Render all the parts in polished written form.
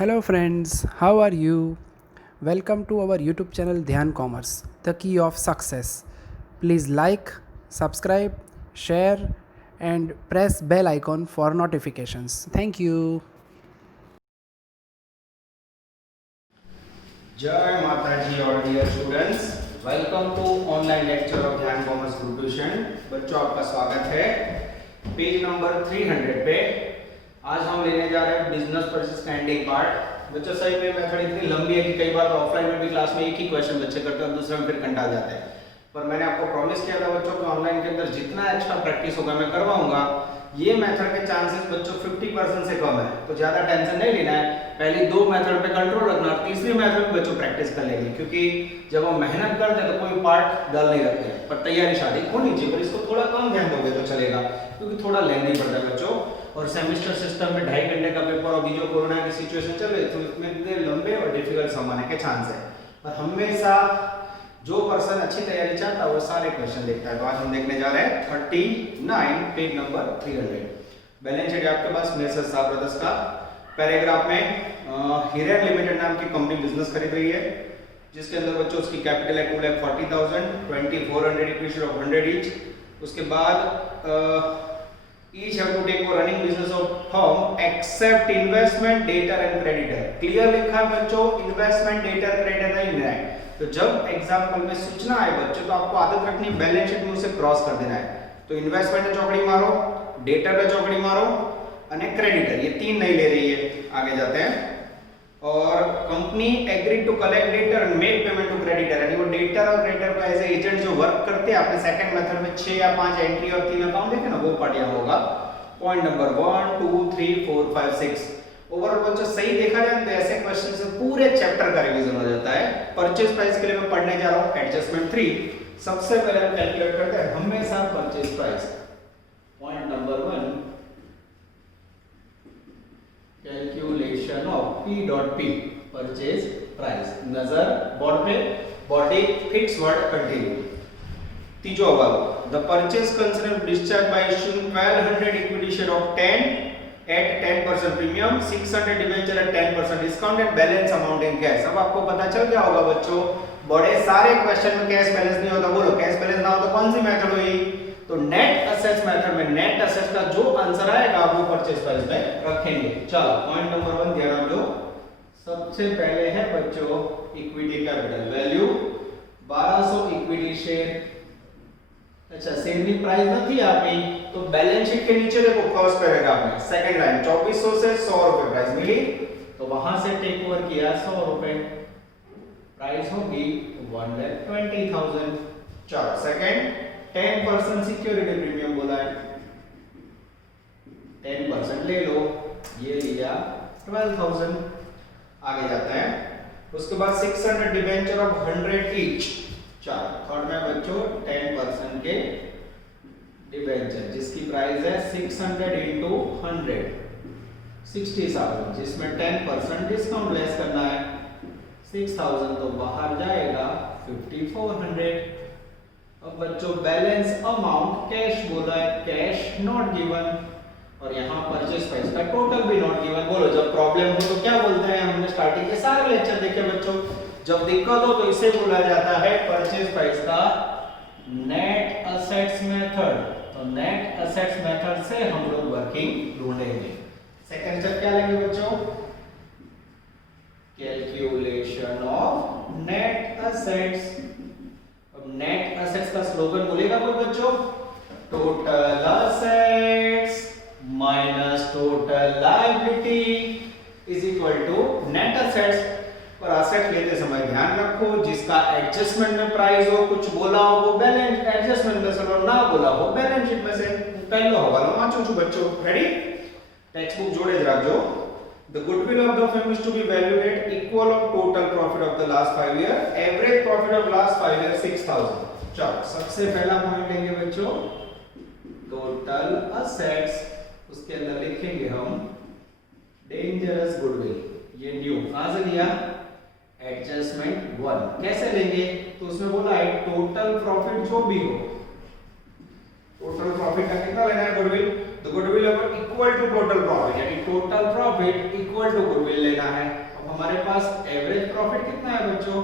Hello, friends, how are you? Welcome to our YouTube channel Dhyan Commerce, the key of success. Please like, subscribe, share, and press bell icon for notifications. Thank you. जय माता जी और dear students, welcome to online lecture of Dhyan commerce group tuition. बच्चों, आपका स्वागत है page number 300 पे। आज हम लेने जा रहे हैं बिजनेस प्रोसेस का एंडिंग पार्ट। बच्चों, सही में मेथड इतनी लंबी है कि कई बार ऑफलाइन में भी क्लास में एक ही क्वेश्चन बच्चे करते हैं, दूसरे में फिर कंटा जाते हैं। पर मैंने आपको प्रॉमिस किया था बच्चों कि ऑनलाइन के अंदर जितना एक्स्ट्रा प्रैक्टिस होगा मैं करवाऊंगा। ये मेथड के चांसेस बच्चों 50% से कम है, तो ज्यादा टेंशन नहीं लेना है। पहली दो मेथड पे कंट्रोल रखना और तीसरी मेथड पे बच्चों प्रैक्टिस कर लेंगे, क्योंकि जब हम मेहनत करते हैं तो कोई पार्ट डल नहीं रखते हैं, पर तैयारी शादी होनी चाहिए। पर इसको थोड़ा कम ध्यान दोगे तो चलेगा, क्योंकि थोड़ा लेंदी पड़ता है बच्चों। और सेमेस्टर सिस्टम में 2.5 घंटे का पेपर, अभी जो कोरोना की सिचुएशन चल रही है तो इसमें इतने लंबे और डिफिकल्ट सम आने के चांस है। पर हमेशा जो पर्सन अच्छी तैयारी चाहता है वो सारे क्वेश्चन देखता है। तो आज हम देखने जा रहे हैं 39 पेज नंबर 300। बैलेंस शीट आपके पास मेरे साथ ब्रदर्स का। पैराग्राफ में हिरन लिमिटेड नाम की कंपनी बिजनेस खरीद रही है, जिसके अंदर बच्चों उसकी कैपिटल है 2,40,000, 2,400 इक्विटी ऑफ 100 ईच। उसके बाद each have to take for running business of firm except investment debtor and creditor। Clear लिखा है बच्चों, इन्वेस्टमेंट डेटर क्रेडिटर नहीं लेना है। तो जब एग्जांपल में सूचना आए बच्चों तो आपको आदत रखनी बैलेंस शीट में उसे क्रॉस कर देना है। तो इन्वेस्टमेंट पे चौकड़ी मारो, डेटर पे चौकड़ी मारो, और क्रेडिटर, ये तीन नहीं ले रही है। आगे जाते हैं। और company agreed to collect debtor and make payment to creditor, यानी वो डेटर और क्रेडिटर को एज ए एजेंट जो वर्क करते हैं। आपने सेकंड मेथड में 6 या 5 एंट्री और 3 अकाउंट देखे ना, वो पार्ट यहाँ होगा। Point number 1 2 3 4 5 6। ओवरऑल बच्चों सही देखा जाए तो ऐसे क्वेश्चन से पूरे चैप्टर का रिवीजन हो जाता है। परचेज प्राइस के लिए मैं पढ़ने जा रहा हूँ एडजस्टमेंट 3। सबसे पहले हम कैलकुलेट करते हैं हमेशा purchase price. Point number 1, calculation of P dot P, purchase price. नजर बोर्ड पे, बॉडी फिक्स वर्ड कंटिन्यू। तीजो अवाल, the purchase consider discharge by issuing 1200 equity share of 10 at 10% premium, 600 debenture at 10% discount and balance amount in cash. अब आपको पता चल गया होगा बच्चों, बड़े सारे क्वेश्चन में कैश बैलेंस नहीं होता। बोलो कैश बैलेंस ना हो तो कौन सी मेथड हुई? तो नेट असेट्स मेथड में नेट असेट्स का जो आंसर आएगा वो परचेज प्राइस में रखेंगे। चलो पॉइंट नंबर 1 ध्यान दो। सबसे पहले है बच्चों equity capital value 1200 equity share. अच्छा, शेयर की प्राइस नहीं आपकी, तो बैलेंस शीट के नीचे देखो फर्स्ट पैराग्राफ में सेकंड लाइन 2400 से 100 रुपए प्राइस मिली, तो वहां से टेक ओवर किया 100 रुपए, प्राइस होगी 1,20,000। चलो सेकंड 10% सिक्योरिटी प्रीमियम बोला है, 10% ले लो, ये लिया 12,000। आगे जाते हैं। उसके बाद 600 डिबेंचर ऑफ 100 ईच। चलो थर्ड में बच्चों 10% के डिबेंचर जिसकी प्राइस है 600 इंटू 100, 60,000, जिसमें 10% डिस्काउंट लेस करना है 6,000, तो बाहर जाएगा 5,400। अब बच्चों बैलेंस अमाउंट कैश बोला है, कैश नॉट गिवन, और यहाँ परचेज प्राइस का टोटल भी नॉट गिवन। बोलो जब प्रॉब्लम हो तो क्या बोलते हैं? हमने स्टार्टिंग के सारे लेक्चर देखे बच्चों, जब दिक्कत हो तो इसे बोला जाता है परचेज प्राइस का नेट असेट्स मेथड। तो नेट असेट्स मेथड से हम लोग वर्किंग ढूंढेंगे। सेकंड स्टेप क्या लेंगे बच्चों? Calculation of net assets. Net assets का स्लोगन बोलेगा कोई बच्चों? Total assets minus total liability is equal to net assets. और असेट लेते समय ध्यान रखो जिसका एडजस्टमेंट में प्राइस हो, कुछ बोला हो वो बैलेंस एडजस्टमेंट में से, और ना बोला हो बैलेंस शीट में से। पहलो हवाला वांचो छु बच्चों, रेडी? टेक्स्ट बुक जोड़े ज राखजो। The goodwill of the firm is to be valued at equal of total profit of the last 5 year, average profit of last 5 year 6,000। चलो सबसे पहला पॉइंट लेंगे बच्चों टोटल असेट्स, उसके अंदर लिखेंगे हम डेंजरस गुडविल, ये न्यू कहां से लिया? एडजस्टमेंट 1। कैसे लेंगे? तो उसमें बोला है टोटल प्रॉफिट जो भी हो टोटल प्रॉफिट का कितना लेना है गुडविल, तो गुडविल अपन इक्वल टू टोटल प्रॉफिट, यानी total profit equal to goodwill लेना है। अब हमारे पास एवरेज प्रॉफिट कितना है बच्चों,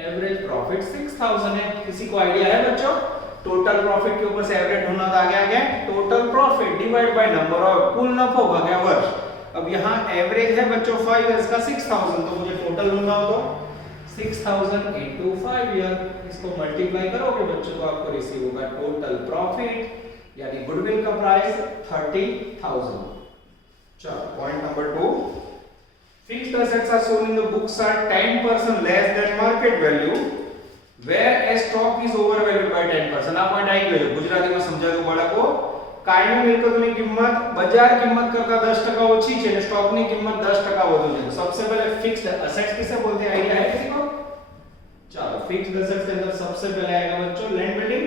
एवरेज प्रॉफिट 6000 है। किसी को आइडिया है बच्चों, टोटल प्रॉफिट के ऊपर से एवरेज ढूंढना था, आगे आगे total profit divide by number of कुल नफा भाग्या वर्ष। अब यहाँ एवरेज है बच्चों 5 इयर्स का 6000, तो मुझे टोटल ढूंढना हो तो 6000 into 5 ईयर, इसको मल्टीप्लाई करोगे बच्चों तो आपको रिसीव होगा टोटल प्रॉफिट यानी गुडविल का प्राइस 30000। चलो point number 2, fixed assets are shown in the books are 10% less than market value where a stock is overvalued by 10%। આ પોઈન્ટ આવી ગયો, ગુજરાતીમાં સમજાય તો બાળકો, કાયમી મિલકતોની કિંમત બજાર કિંમત કરતા 10% ઓછી છે અને સ્ટોકની કિંમત 10% વધુ છે। तो सबसे पहले फिक्स्ड असेट्स किसे बोलते हैं, आइडिया है किसी को? चलो फिक्स्ड असेट्स के अंदर सबसे पहले आएगा बच्चों लैंड बिल्डिंग।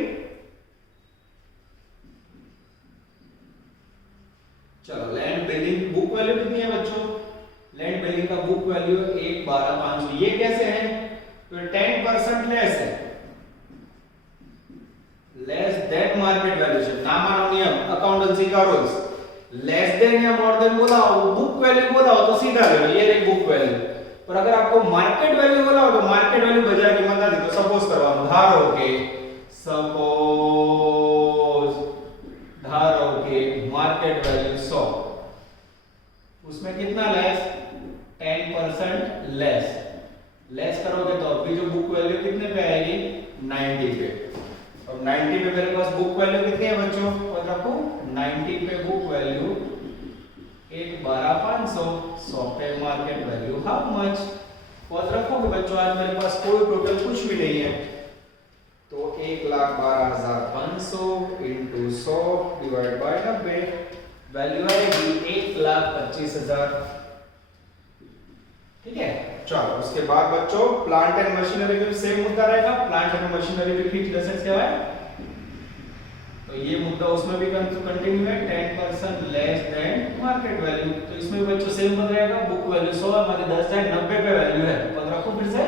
चलो लैंड बिल्डिंग बुक वैल्यू कितनी है बच्चों, लैंड बिल्डिंग का बुक वैल्यू 1,12,500। ये कैसे है, तो 10% लेस है, लेस देन मार्केट वैल्यूएशन। नामानो नियम, अकाउंटेंसी का रूल्स, लेस देन या मोर देन बोला हो, बुक वैल्यू बोला हो तो सीधा ले लो, ये रही बुक वैल्यू। पर अगर आपको मार्केट वैल्यू बोला हो तो मार्केट वैल्यू बाजार कीमत ना दी तो सपोज करवानो, धारो के मार्केट वैल्यू 100, उसमें कितना लेस, 10% लेस करोगे तो अभी जो बुक वैल्यू कितने पे आएगी, 90 पे। अब 90 पे मेरे पास बुक वैल्यू कितनी है बच्चों, और रखो 90 पे बुक वैल्यू 1,12,500, 100 पे मार्केट वैल्यू हाउ मच, और रखोगे बच्चों आज मेरे पास कोई टोटल कुछ भी नहीं है तो 1,12,500 into 100 डिवाइड बाय 90, वैल्यू आएगी 1,25,000। ठीक है, चलो उसके बाद बच्चों प्लांट एंड मशीनरी में सेम मुद्दा रहेगा, प्लांट एंड मशीनरी भी फिक्स्ड एसेट्स क्या है, तो ये मुद्दा उसमें भी कंटिन्यू है, 10% लेस देन मार्केट वैल्यू। तो इसमें भी बच्चों सेम बन रहेगा, बुक वैल्यू 100 हमारी 10,90 पे वैल्यू है, पता रखो फिर से,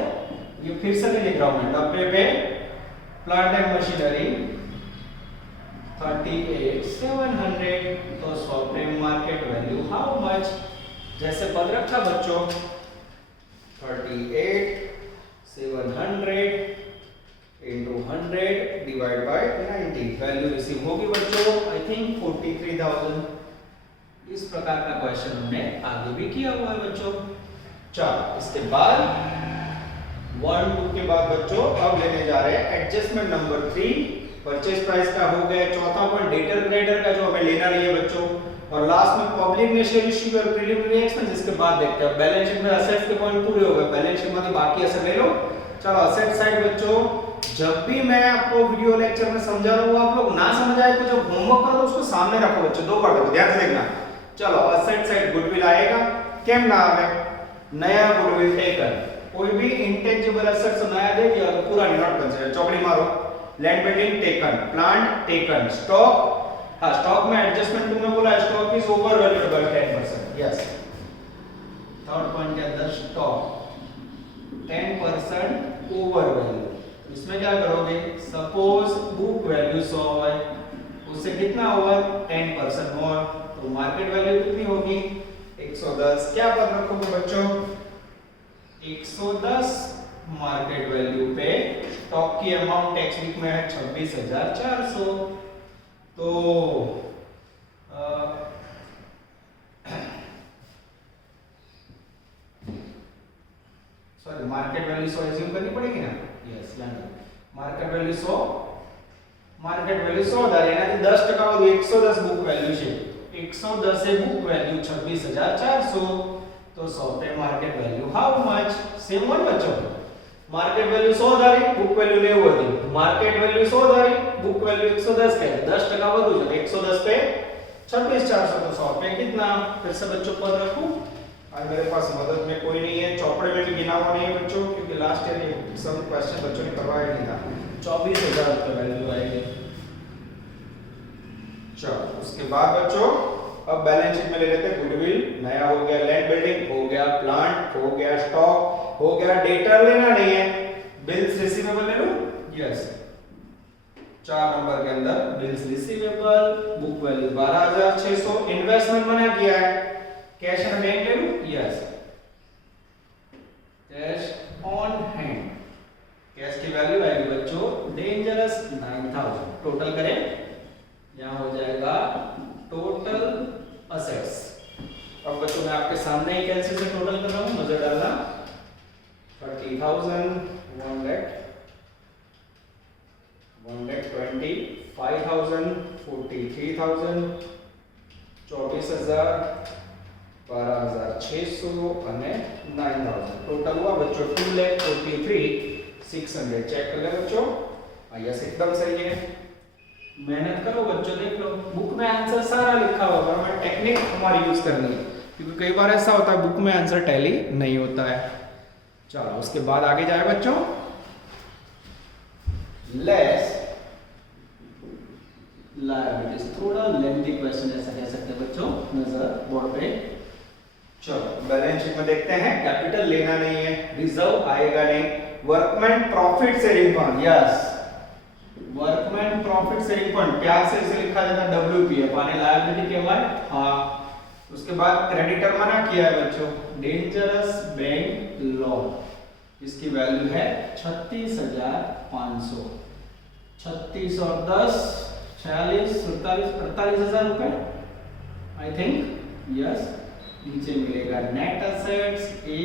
ये फिर से नहीं लिख रहा हूं मैं, 90 पे प्लांट एंड मशीनरी 38,700, तो 100 पे मार्केट वैल्यू हाउ मच, जैसे पद रखा बच्चों 38,700 into 100 divide by 90, value receive होगी बच्चों आई थिंक 43,000। इस प्रकार का क्वेश्चन हमने आगे भी किया हुआ है बच्चों। चलो इसके बाद 1 2 के बाद बच्चों अब लेने जा रहे हैं एडजस्टमेंट नंबर 3, परचेज प्राइस का हो गया। चौथा पॉइंट डेटर क्रेडिटर का जो हमें लेना नहीं है बच्चों, और लास्ट में पब्लिक नेशनल इश्यू और प्रीलिमिनरी एक्सपेंस, जिसके बाद देखते हैं बैलेंस शीट में असेट्स के पॉइंट पूरे हो गए, बैलेंस शीट में बाकी असेट ले लो। चलो असेट साइड बच्चों, जब भी मैं आपको वीडियो लेक्चर में समझा रहा हूं आप लोग ना समझ आए तो जब होमवर्क करो उसको सामने रखो बच्चों, दो बार ध्यान से देखना। चलो असेट साइड गुडविल आएगा, केम ना आवे, नया गुडविल टेकन, कोई भी इंटेंजिबल एसेट्स नया दे दिया तो पुरानी नॉट कंसीडर, चौकड़ी मारो। Land building taken, plant taken, stock, हाँ स्टॉक में एडजस्टमेंट तुमने बोला stock is overvalued by 10%, yes. Third point के अंदर स्टॉक 10% ओवरवैल्यू, इसमें क्या करोगे, सपोज बुक वैल्यू 100 है, उससे कितना होगा 10% मोर, तो मार्केट वैल्यू कितनी होगी 110। क्या बात रखोगे बच्चों, 110 मार्केट वैल्यू पे स्टॉक की अमाउंट टेक्स्ट बुक में है 26,400, तो सॉरी मार्केट वैल्यू 100 एज्यूम करनी पड़ेगी ना, yes market value 100, market value 100 था यानी 10% વધુ 110 बुक वैल्यू છે, 110 એ बुक वैल्यू 26,400, तो 100 पे market value how much, same one बच्चों, मार्केट वैल्यू 100 धारी बुक वैल्यू 90 હતી, मार्केट वैल्यू 100 धारी बुक वैल्यू 110 के 10% વધુ છે, 110 पे 26,400, तो 100 पे कितना, फिर से बच्चों पद रखूं, आज मेरे पास मदद में कोई नहीं है, चौपड़े में भी गिना हुआ नहीं है बच्चों, क्योंकि लास्ट ईयर ये सब क्वेश्चन बच्चों ने करवाया नहीं था। 24,000 रुपए वैल्यू आएगी। चलो उसके बाद बच्चों अब बैलेंस शीट में ले लेते हैं गुडविल, नया हो गया, लैंड बिल्डिंग हो गया, प्लांट हो गया, स्टॉक हो गया, डेटर लेना नहीं है, बिल्स रिसीवेबल ले लो, यस 4 नंबर के अंदर bills receivable, book value 12,600, investment मना किया है, कैश एंड बैंक ले लूं, yes, cash on hand, cash की वैल्यू आएगी बच्चों डेंजरस 9,000, टोटल करें, यहां हो जाएगा टोटल असेट्स। अब बच्चों मैं आपके सामने ही कैसे से टोटल कर रहा हूं, नजर डालना, 30,000, 120, 5,000, 43,000, 24,000, 12,600 અને 9,000, टोटल हुआ बच्चों 2,43,600। चेक कर ले बच्चों, यस एकदम सही है। मेहनत करो बच्चों, देख लो बुक में आंसर सारा लिखा हुआ, पर हमें टेक्निक हमारी यूज करनी है, क्योंकि कई बार ऐसा होता है बुक में आंसर टैली नहीं होता है। चलो उसके बाद आगे जाए बच्चों, लेस लायबिलिटीज, थोड़ा लेंथी क्वेश्चन ऐसा कह सकते हैं बच्चों, नजर बोर्ड पे। चलो बैलेंस शीट में देखते हैं, कैपिटल लेना नहीं है, रिजर्व आएगा नहीं, workman profit sharing fund, yes workman profit sharing fund, प्यार से इसे लिखा जाता है WPF, आने लायबिलिटी केवल हाँ। उसके बाद क्रेडिटर मना किया है बच्चों, डेंजरस बैंक लोन, इसकी वैल्यू है 36,500, 36 और 10 46 48,000 रुपए आई थिंक, यस। नीचे मिलेगा net assets A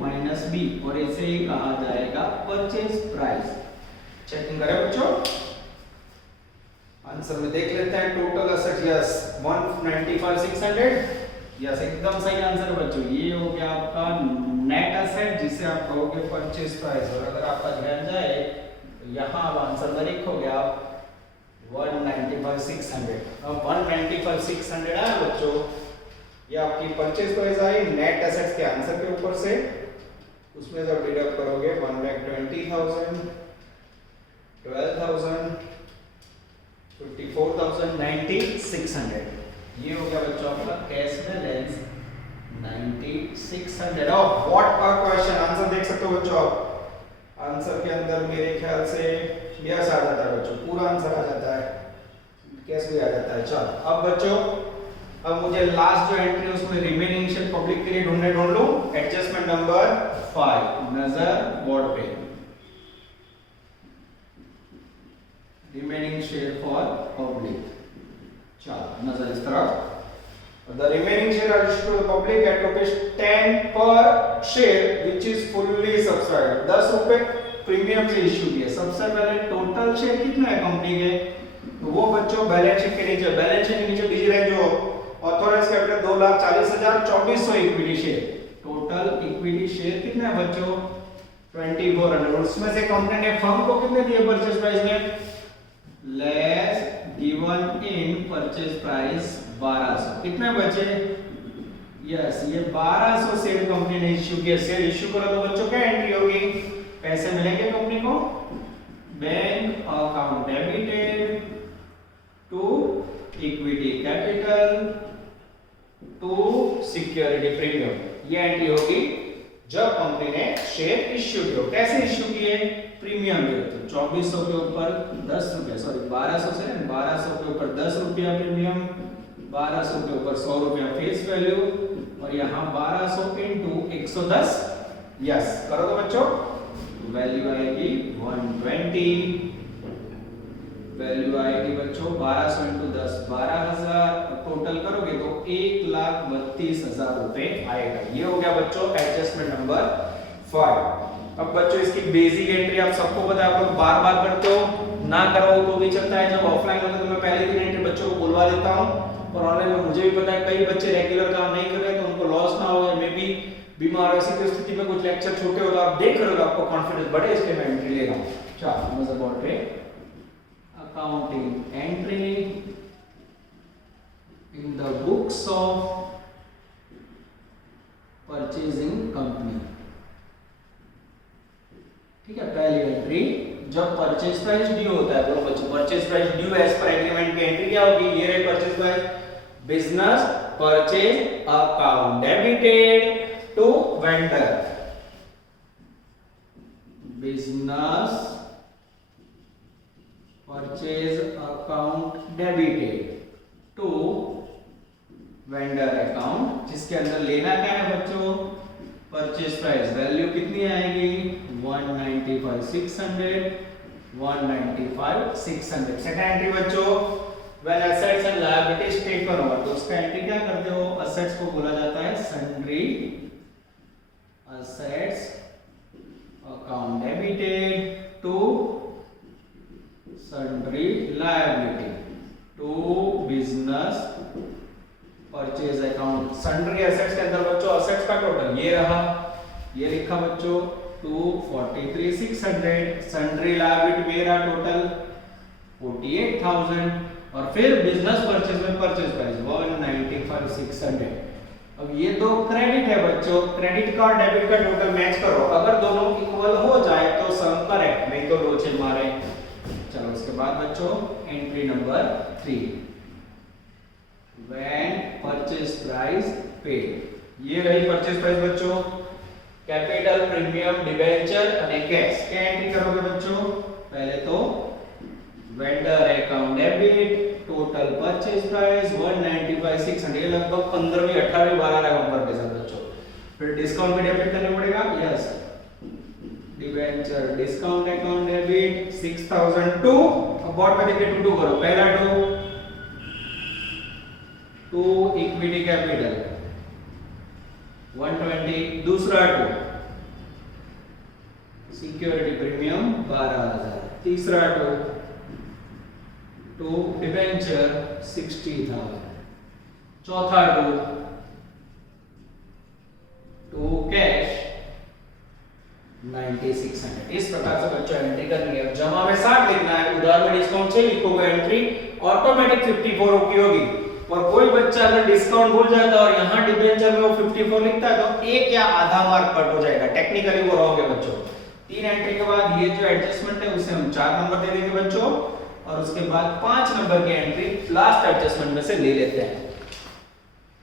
minus B, और इसे ही कहा जाएगा परचेज प्राइस। चेकिंग करें बच्चों, आंसर में देख लेते हैं, टोटल असेट यस 195,600, यस एकदम सही आंसर बच्चों। ये हो गया आपका नेट असेट, जिसे आप कहोगे परचेज प्राइस, और अगर आपका ध्यान जाए यहां आप आंसर में लिखोगे आप 195,600। अब 195,600 आया बच्चों, ये आपकी purchase price I net assets के आंसर के ऊपर से, उसमें जब डिडक्ट करोगे 1,20,000, 12,000, 54,000, 90,600, ये हो गया बच्चों आपका कैश बैलेंस 90,600। और व्हाट अ क्वेश्चन, आंसर देख सकते हो बच्चों आप, आंसर के अंदर मेरे ख्याल से यस आ जाता है बच्चों, पूरा आंसर आ जाता है, कैश भी आ जाता है। चलो अब बच्चों, अब मुझे लास्ट जो एंट्री है उसमें रिमेनिंग शेयर पब्लिक के लिए ढूंढ लूं, एडजस्टमेंट नंबर 5, नजर बोर्ड पे, रिमेनिंग शेयर फॉर पब्लिक। चलो नजर इस तरफ, the remaining share are issued to the public at ₹10 पर share which is fully subscribed, 10 रुपए प्रीमियम से इश्यू किया। सबसे पहले टोटल शेयर कितना है कंपनी के, तो वो बच्चों बैलेंस शीट के नीचे, बैलेंस शीट के नीचे दीजिए रहे जो authorised capital 2,40,2400 equity share, total equity share कितना है बच्चों 2400, उसमें से कंपनी ने फर्म को कितने दिए परचेज प्राइस में, less given in purchase price 1200, कितने बचे, यस ये 1200 शेयर कंपनी ने इश्यू किया। शेयर इश्यू करो तो बच्चों क्या एंट्री होगी, पैसे मिलेंगे कंपनी को, bank account debited to equity capital to security premium, ये एंट्री होगी जब कंपनी ने शेयर इश्यू किए। कैसे इश्यू किए, प्रीमियम दिए, तो 2400 के ऊपर 10 रुपए, सॉरी 1200 से 1200 के ऊपर 10 रुपया प्रीमियम, 1200 के ऊपर 100 रुपया फेस वैल्यू, और यहाँ 1200 इंटू 110, यस करो तो बच्चों वैल्यू आएगी 120, वैल्यू आएगी बच्चों 1200 इंटू 10 12,000, टोटल करोगे तो 1,32,000 रुपए आएगा। ये हो गया बच्चों एडजस्टमेंट नंबर 5। अब बच्चों इसकी बेसिक एंट्री आप सबको पता है, आप लोग बार बार करते हो, ना करो तो भी चलता है, जब ऑफलाइन होता है तो मैं पहले दिन एंट्री बच्चों को बुलवा देता हूँ, और ऑनलाइन में मुझे भी पता है कई बच्चे रेगुलर काम नहीं कर रहे तो उनको लॉस ना हो, या मे बी बीमार ऐसी स्थिति में कुछ लेक्चर छोटे हो तो आप देख रहे हो, आपको कॉन्फिडेंस बढ़े, इसलिए मैं एंट्री ले रहा हूँ। चलो नजर बोर्ड पे accounting entry in the books of purchasing company, ठीक है। पहली एंट्री जब परचेज प्राइस ड्यू होता है, बोलो बच्चों purchase price due as per agreement की एंट्री क्या होगी, ये रही purchase price, business purchase account debited to vendor, business purchase purchase account debited to vendor account, जिसके अंदर लेना क्या है बच्चों, परचेज प्राइस वैल्यू कितनी आएगी 195,600, 195,600। सेकंड एंट्री बच्चों when assets and liabilities taken over, तो उसका एंट्री क्या करते हो, असेट्स को बोला जाता है sundry assets account debited to sundry liability to business purchase account. Sundry assets के अंदर बच्चों असेट्स का टोटल ये रहा, ये लिखा बच्चों 243,600, सन्ड्री लायबिलिटी मेरा टोटल 48,000 और फिर बिजनेस परचेज में परचेज प्राइस 195,600। अब ये दो क्रेडिट है बच्चों, क्रेडिट का और डेबिट का टोटल मैच करो, अगर दोनों इक्वल हो जाए तो सम करेक्ट, नहीं तो लोचे मारे। चलो उसके बाद बच्चों entry number 3 when purchase price paid, ये रही परचेज प्राइस बच्चों, कैपिटल प्रीमियम डिबेंचर અને कैश। क्या एंट्री करोगे बच्चों, पहले तो vendor account debit total purchase price 195,600, ये लगभग 15वीं 18वीं बार आ रहा है नंबर के साथ बच्चों। फिर डिस्काउंट भी डेबिट करना पड़ेगा, yes debenture discount account debit 6,002, अब बोर्ड पे देखिए 2 करो, पहला 2 इक्विटी कैपिटल 120, दूसरा 2 सिक्योरिटी प्रीमियम 12,000, तीसरा 2 डिबेंचर 60,000, चौथा 2 कैश 9600। इस प्रकार से बच्चों एंट्री करनी है। जमा में 60 लिखना है, उधार में डिस्काउंट 6 लिखोगे, एंट्री ऑटोमेटिक 54 की होगी। और कोई बच्चा अगर डिस्काउंट भूल जाता है और यहाँ डिबेंचर में वो 54 लिखता है तो एक या आधा मार्क कट हो जाएगा, टेक्निकली वो रॉन्ग है बच्चों। 3 एंट्री के बाद ये जो एडजस्टमेंट है उसे हम 4 नंबर दे देंगे बच्चों, और उसके बाद 5 नंबर की एंट्री लास्ट एडजस्टमेंट में से ले लेते हैं।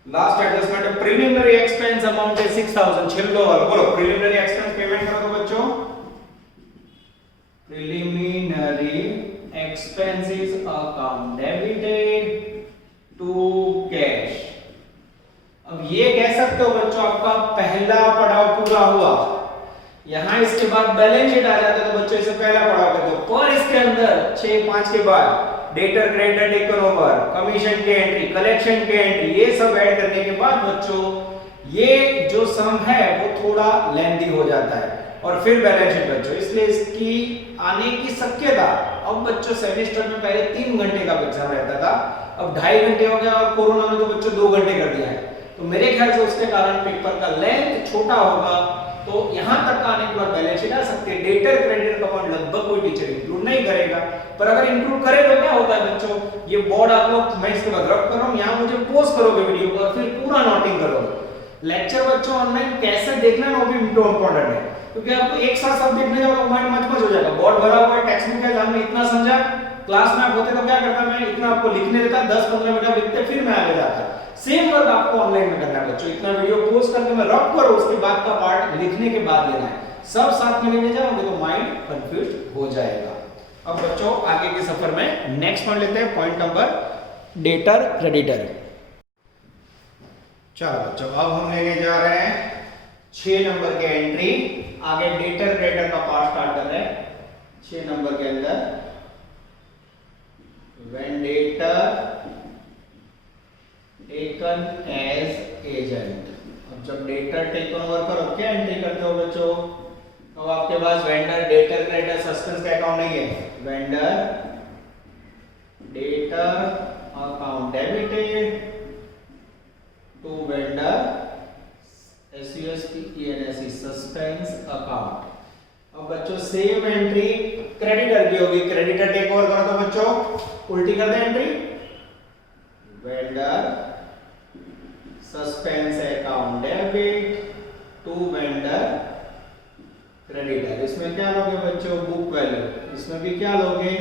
Last adjustment preliminary expense amount है 6,000, छिल्लो वाला बोलो प्रीलिमिनरी एक्सपेंस पेमेंट करो तो बच्चों, preliminary expenses account debited to cash. अब ये कह सकते हो बच्चों आपका पहला पड़ाव पूरा हुआ, यहां इसके बाद बैलेंस शीट आ जाता है तो बच्चों इसे पहला पड़ाव कहते हो, पर इसके अंदर 6-5 के बाद debtor creditor taken over, commission की एंट्री, कलेक्शन की एंट्री, ये सब ऐड करने के बाद बच्चों ये जो सम है वो थोड़ा लेंथी हो जाता है और फिर बैलेंस शीट बच्चों, इसलिए इसकी आने की शक्यता, अब बच्चों सेमेस्टर में पहले 3 घंटे का एग्जाम रहता था, अब 2.5 घंटे हो गया और कोरोना में तो बच्चों 2 घंटे कर दिया है, तो मेरे ख्याल से उसके कारण पेपर का लेंथ छोटा होगा, तो यहां तक आने के बाद बैलेंस शीट आ सकती है। डेटर क्रेडिटर का पॉइंट लगभग कोई टीचर इंक्लूड नहीं करेगा, पर अगर इंक्लूड करे तो क्या होता है बच्चों, ये बोर्ड आप लोग, मैं इसके बाद रब कर रहा हूं, यहां मुझे पोस्ट करोगे वीडियो को और फिर पूरा नोटिंग करोगे। लेक्चर बच्चों ऑनलाइन कैसे देखना है वो भी इंपॉर्टेंट है, क्योंकि आपको एक साथ सब देखने जाओ तो माइंड मच हो जाएगा। बोर्ड भरा हुआ है, टेक्स्ट बुक है, हमने इतना समझा, क्लास में आप होते तो क्या करता मैं इतना आपको लिखने देता, 10-15 मिनट आप लिखते फिर मैं आगे जाता। सेम वर्क आपको ऑनलाइन में करना है बच्चों, इतना वीडियो पोस्ट करके मैं रब करो, उसके बाद का पार्ट लिखने के बाद लेना है, सब साथ में लेने जाओगे तो माइंड कंफ्यूज हो जाएगा। अब बच्चों आगे के सफर में नेक्स्ट पॉइंट लेते हैं, पॉइंट नंबर डेटर क्रेडिटर। चलो बच्चों अब हम लेने जा रहे हैं 6 नंबर के एंट्री, आगे डेटर क्रेडिटर का पार्ट स्टार्ट कर रहे हैं 6 नंबर के अंदर। When debtor taken as agent, अब जब डेटर टेक ओवर करो क्या एंट्री करते हो बच्चों, तो आपके पास वेंडर डेटर क्रेडिटर सस्पेंस का अकाउंट नहीं है, vendor debtor account debited to vendor SUSPENSE suspense account. अब बच्चों सेम एंट्री क्रेडिटर की होगी, क्रेडिटर टेक ओवर करो तो बच्चों उल्टी कर दे entry, vendor suspense account debit to vendor creditor. इसमें क्या लोगे बच्चों, बुक वैल्यू, इसमें भी क्या लोगे,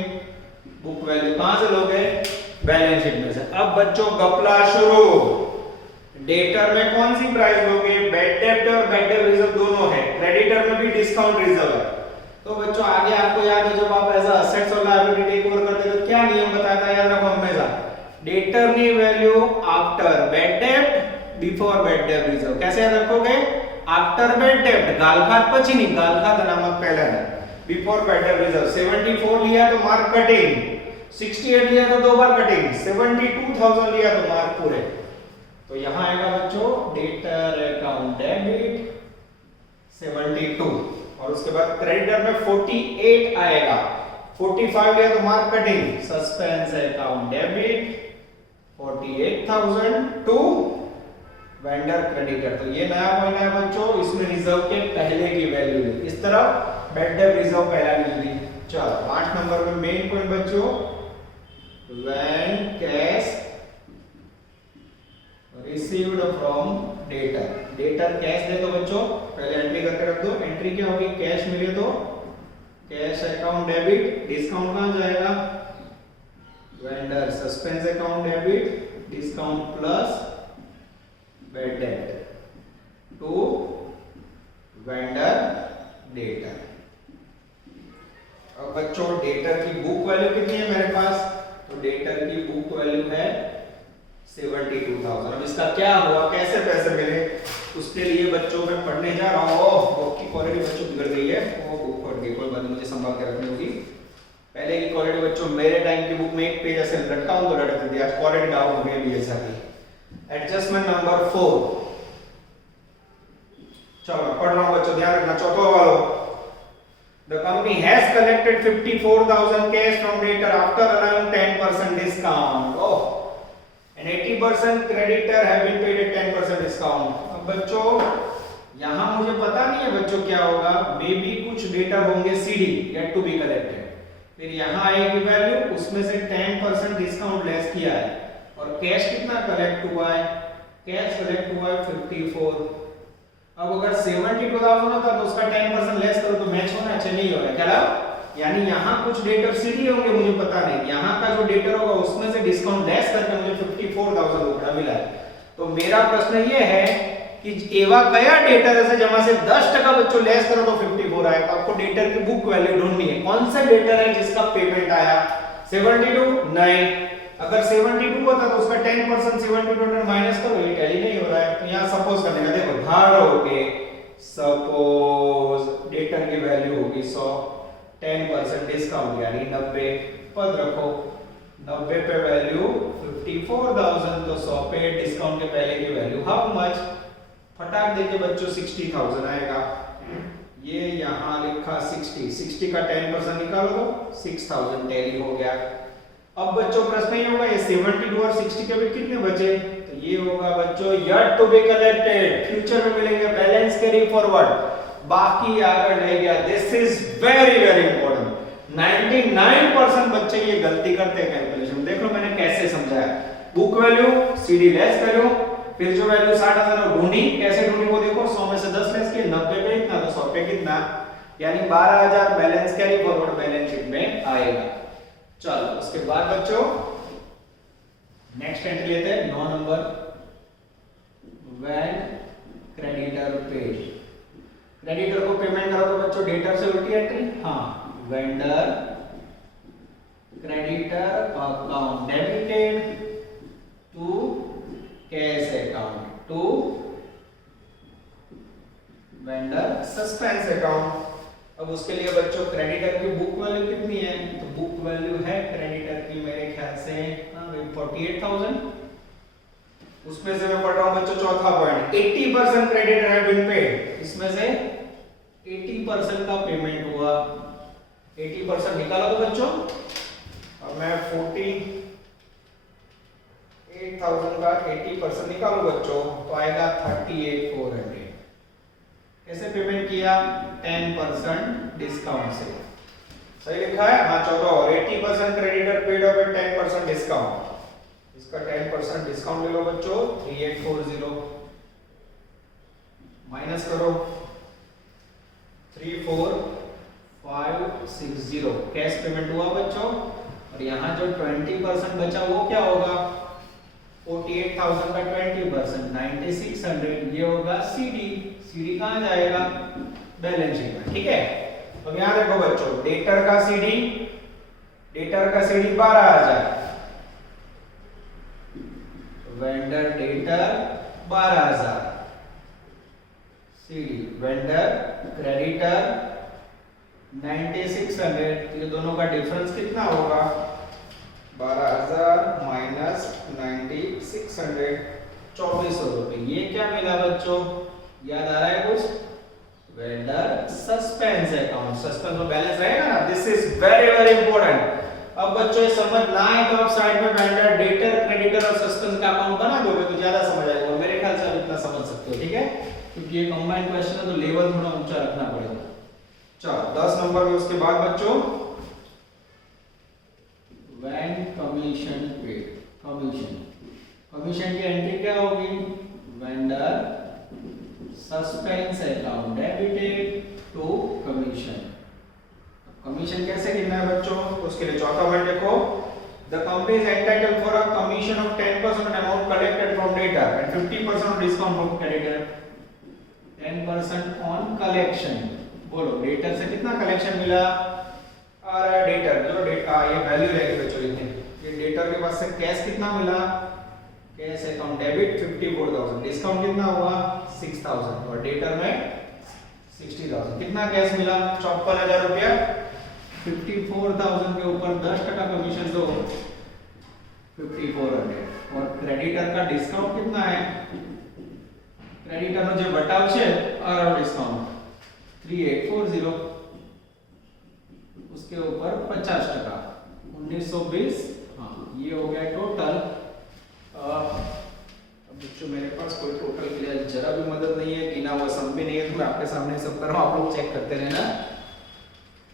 बुक वैल्यू। कहां से लोगे, बैलेंस शीट में से। अब बच्चों गपला शुरू, डेटर में कौन सी प्राइस लोगे, बैड डेब्ट और बैड डेब्ट रिजर्व दोनों है, क्रेडिटर में भी डिस्काउंट रिजर्व है। तो बच्चों आगे आपको याद है जब आप एज अ असेट्स और लायबिलिटी टेक ओवर करते थे डेटરની value after bed ડેપ્ટ before bed ડેપ્ટ reserve कैसे याद रखोगे आफ्टर बेड डेप्ट गालखात પછી नहीं गालखात अनामत पहले है बिफोर बेड डेप्ट रिजर्व 74 लिया तो मार्क कटिंग 68 लिया तो 2 बार कटिंग 72,000 लिया तो मार्क पूरे तो यहां आएगा बच्चों डेटर अकाउंट डेबिट 72 और उसके बाद क्रेडिटर में 48 आएगा 45 लिया तो mark cutting suspense account debit 48,000 to vendor creditor तो ये नया पॉइंट है बच्चों इसमें रिजर्व के पहले की वैल्यू है इस तरफ बेड डेप्ट रिजर्व पहला नहीं ली चलो 8 नंबर में मेन पॉइंट बच्चों when cash received from debtor debtor cash दे तो बच्चों पहले एंट्री करके रख दो एंट्री क्या होगी कैश मिले तो कैश अकाउंट डेबिट डिस्काउंट कहां जाएगा vendor suspense account debit discount plus bad debt to vendor debtor अब बच्चों डेटर की बुक वैल्यू कितनी है मेरे पास तो डेटर की बुक वैल्यू है 72,000 अब इसका क्या हुआ कैसे पैसे मिले उसके लिए बच्चों मैं पढ़ने जा रहा हूं बुक की क्वालिटी बच्चों बिगड़ गई है वो बुक फट गई कोई बात नहीं मुझे संभाल के रखनी होगी पहले की क्वालिटी बच्चों मेरे टाइम की बुक में एक पेज ऐसे लटका हूं तो लटक दिया क्वालिटी डाउन हो गई है ऐसा की एडजस्टमेंट नंबर 4 चलो पढ़ रहा हूं बच्चों ध्यान रखना चौथा वाला The company has collected 54,000 cash from debtor after allowing 10% discount. Oh, and 80% creditor have been paid at 10% discount. अब बच्चों यहाँ मुझे पता नहीं है बच्चों क्या होगा मे बी कुछ डेटा होंगे CD yet to be collected फिर यहाँ आएगी वैल्यू उसमें से 10% डिस्काउंट लेस किया है और कैश कितना कलेक्ट हुआ है कैश कलेक्ट हुआ है 54 अब अगर 72,000 होता तो उसका 10% लेस करो तो मैच होना चाहिए नहीं हो रहा क्या यानी यहाँ कुछ डेटर सीडी होंगे मुझे पता नहीं यहाँ का जो डेटर होगा उसमें से डिस्काउंट लेस करके मुझे 54,000 रुपया मिला है तो मेरा प्रश्न ये है कि एवा कया डेटर है जमा से 10% बच्चों लेस करो तो 54 आएगा तो आपको डेटर की बुक वैल्यू ढूंढनी है कौन सा डेटर है जिसका पेमेंट आया 72 नहीं अगर 72 होता तो उसका 10% 72 माइनस करो ये टैली नहीं हो रहा है तो यहाँ सपोज करने का देखो धारो के सपोज डेटर की वैल्यू होगी 100 10% डिस्काउंट यानी 90 पद रखो 90 पे वैल्यू 54,000 तो 100 पे डिस्काउंट के पहले की वैल्यू हाउ मच फटाक देके बच्चों 60,000 आएगा ये यहाँ लिखा 60 का 10% निकालो तो 6,000 टैली हो गया अब बच्चों प्रश्न ये होगा ये 72 और 60 के बीच कितने बचे तो ये होगा बच्चों yet to be collected future में मिलेंगे बैलेंस कैरी फॉरवर्ड बाकी आगे रह गया this is very very important 99% बच्चे ये गलती करते हैं कैलकुलेशन देख लो मैंने कैसे समझाया बुक वैल्यू सीडी लेस करो फिर जो वैल्यू 60,000 ढूंढी कैसे ढूंढी वो देखो 100 में से 10 लेस किए 90 पे इतना तो 100 पे कितना यानी 12,000 balance carry forward balance sheet में आएगा चलो उसके बाद बच्चों नेक्स्ट एंट्री लेते हैं 9 number when creditor paid creditor को पेमेंट करो तो बच्चों डेटर से उल्टी एंट्री हाँ vendor creditor account debited to cash account to vendor suspense account अब उसके लिए बच्चों क्रेडिटर की बुक वैल्यू कितनी है तो बुक वैल्यू है क्रेडिटर की मेरे ख्याल से 48,000 उसमें से मैं पढ़ रहा हूं बच्चों चौथा point 80% creditor have been paid इसमें से 80% का पेमेंट हुआ 80% निकाला तो बच्चों अब मैं 48,000 का 80% निकालो बच्चों तो आएगा 38,400 कैसे पेमेंट किया 10% डिस्काउंट से सही लिखा है हाँ चौथा और 80% क्रेडिटर पेड और 10% डिस्काउंट इसका 10% डिस्काउंट ले लो बच्चों 3840 माइनस करो 34,560 कैश पेमेंट हुआ बच्चों और यहाँ जो 20% बचा वो क्या होगा 48,000 का 20% 9,600 ये होगा सीडी सीडी कहां जाएगा बैलेंस शीट में ठीक है अब यहां देखो बच्चों डेटर का CD 12,000 vendor debtor 12,000, C vendor creditor 9600, तो ये दोनों का डिफरेंस कितना होगा 12,000 माइनस 9600, 2400 रुपए। ये क्या मिला बच्चों, याद आ रहा है कुछ, वेंडर सस्पेंस अकाउंट, सस्पेंस में बैलेंस रहेगा ना, this is very very important. अब बच्चों ये समझ ना आए तो आप साइड में वेंडर डेटर क्रेडिटर और सस्पेंस का अकाउंट बना दोगे तो ज्यादा समझ आएगा, और मेरे ख्याल से आप इतना समझ सकते हो, ठीक है, क्योंकि ये कंबाइंड क्वेश्चन है तो लेवल थोड़ा ऊंचा रखना पड़ेगा। चलो 10 नंबर में उसके बाद बच्चों व्हेन कमीशन पेड, कमीशन की एंट्री क्या होगी, vendor suspense account debited to commission. Commission कैसे गिनना है बच्चों, उसके लिए चौथा वर्ड देखो, the company is entitled for a commission of 10% on amount collected from debtor and 50% on discount from creditor. 10% on collection, बोलो डेटर से कितना कलेक्शन मिला, और डेटर जो डेटा ये वैल्यू रहेगी बच्चों, ये डेटर के पास से कैश कितना मिला, कैश अकाउंट डेबिट 54,000, डिस्काउंट कितना हुआ 6,000, और डेटर में 60,000, कितना कैश मिला 54,000 रुपया, 54,000 के ऊपर 10% कमीशन दो 5400, और क्रेडिटर का डिस्काउंट कितना है, क्रेडिटर નો જે બટાવ છે આર ડિસ્કાउंट 3840, उसके ऊपर 50%, 1920, हाँ ये हो गया टोटल। अब बच्चों मेरे पास कोई टोटल के लिए जरा भी मदद नहीं है, गिना हुआ सम भी नहीं है, तो मैं आपके सामने सब कर रहा हूँ, आप लोग चेक करते रहना।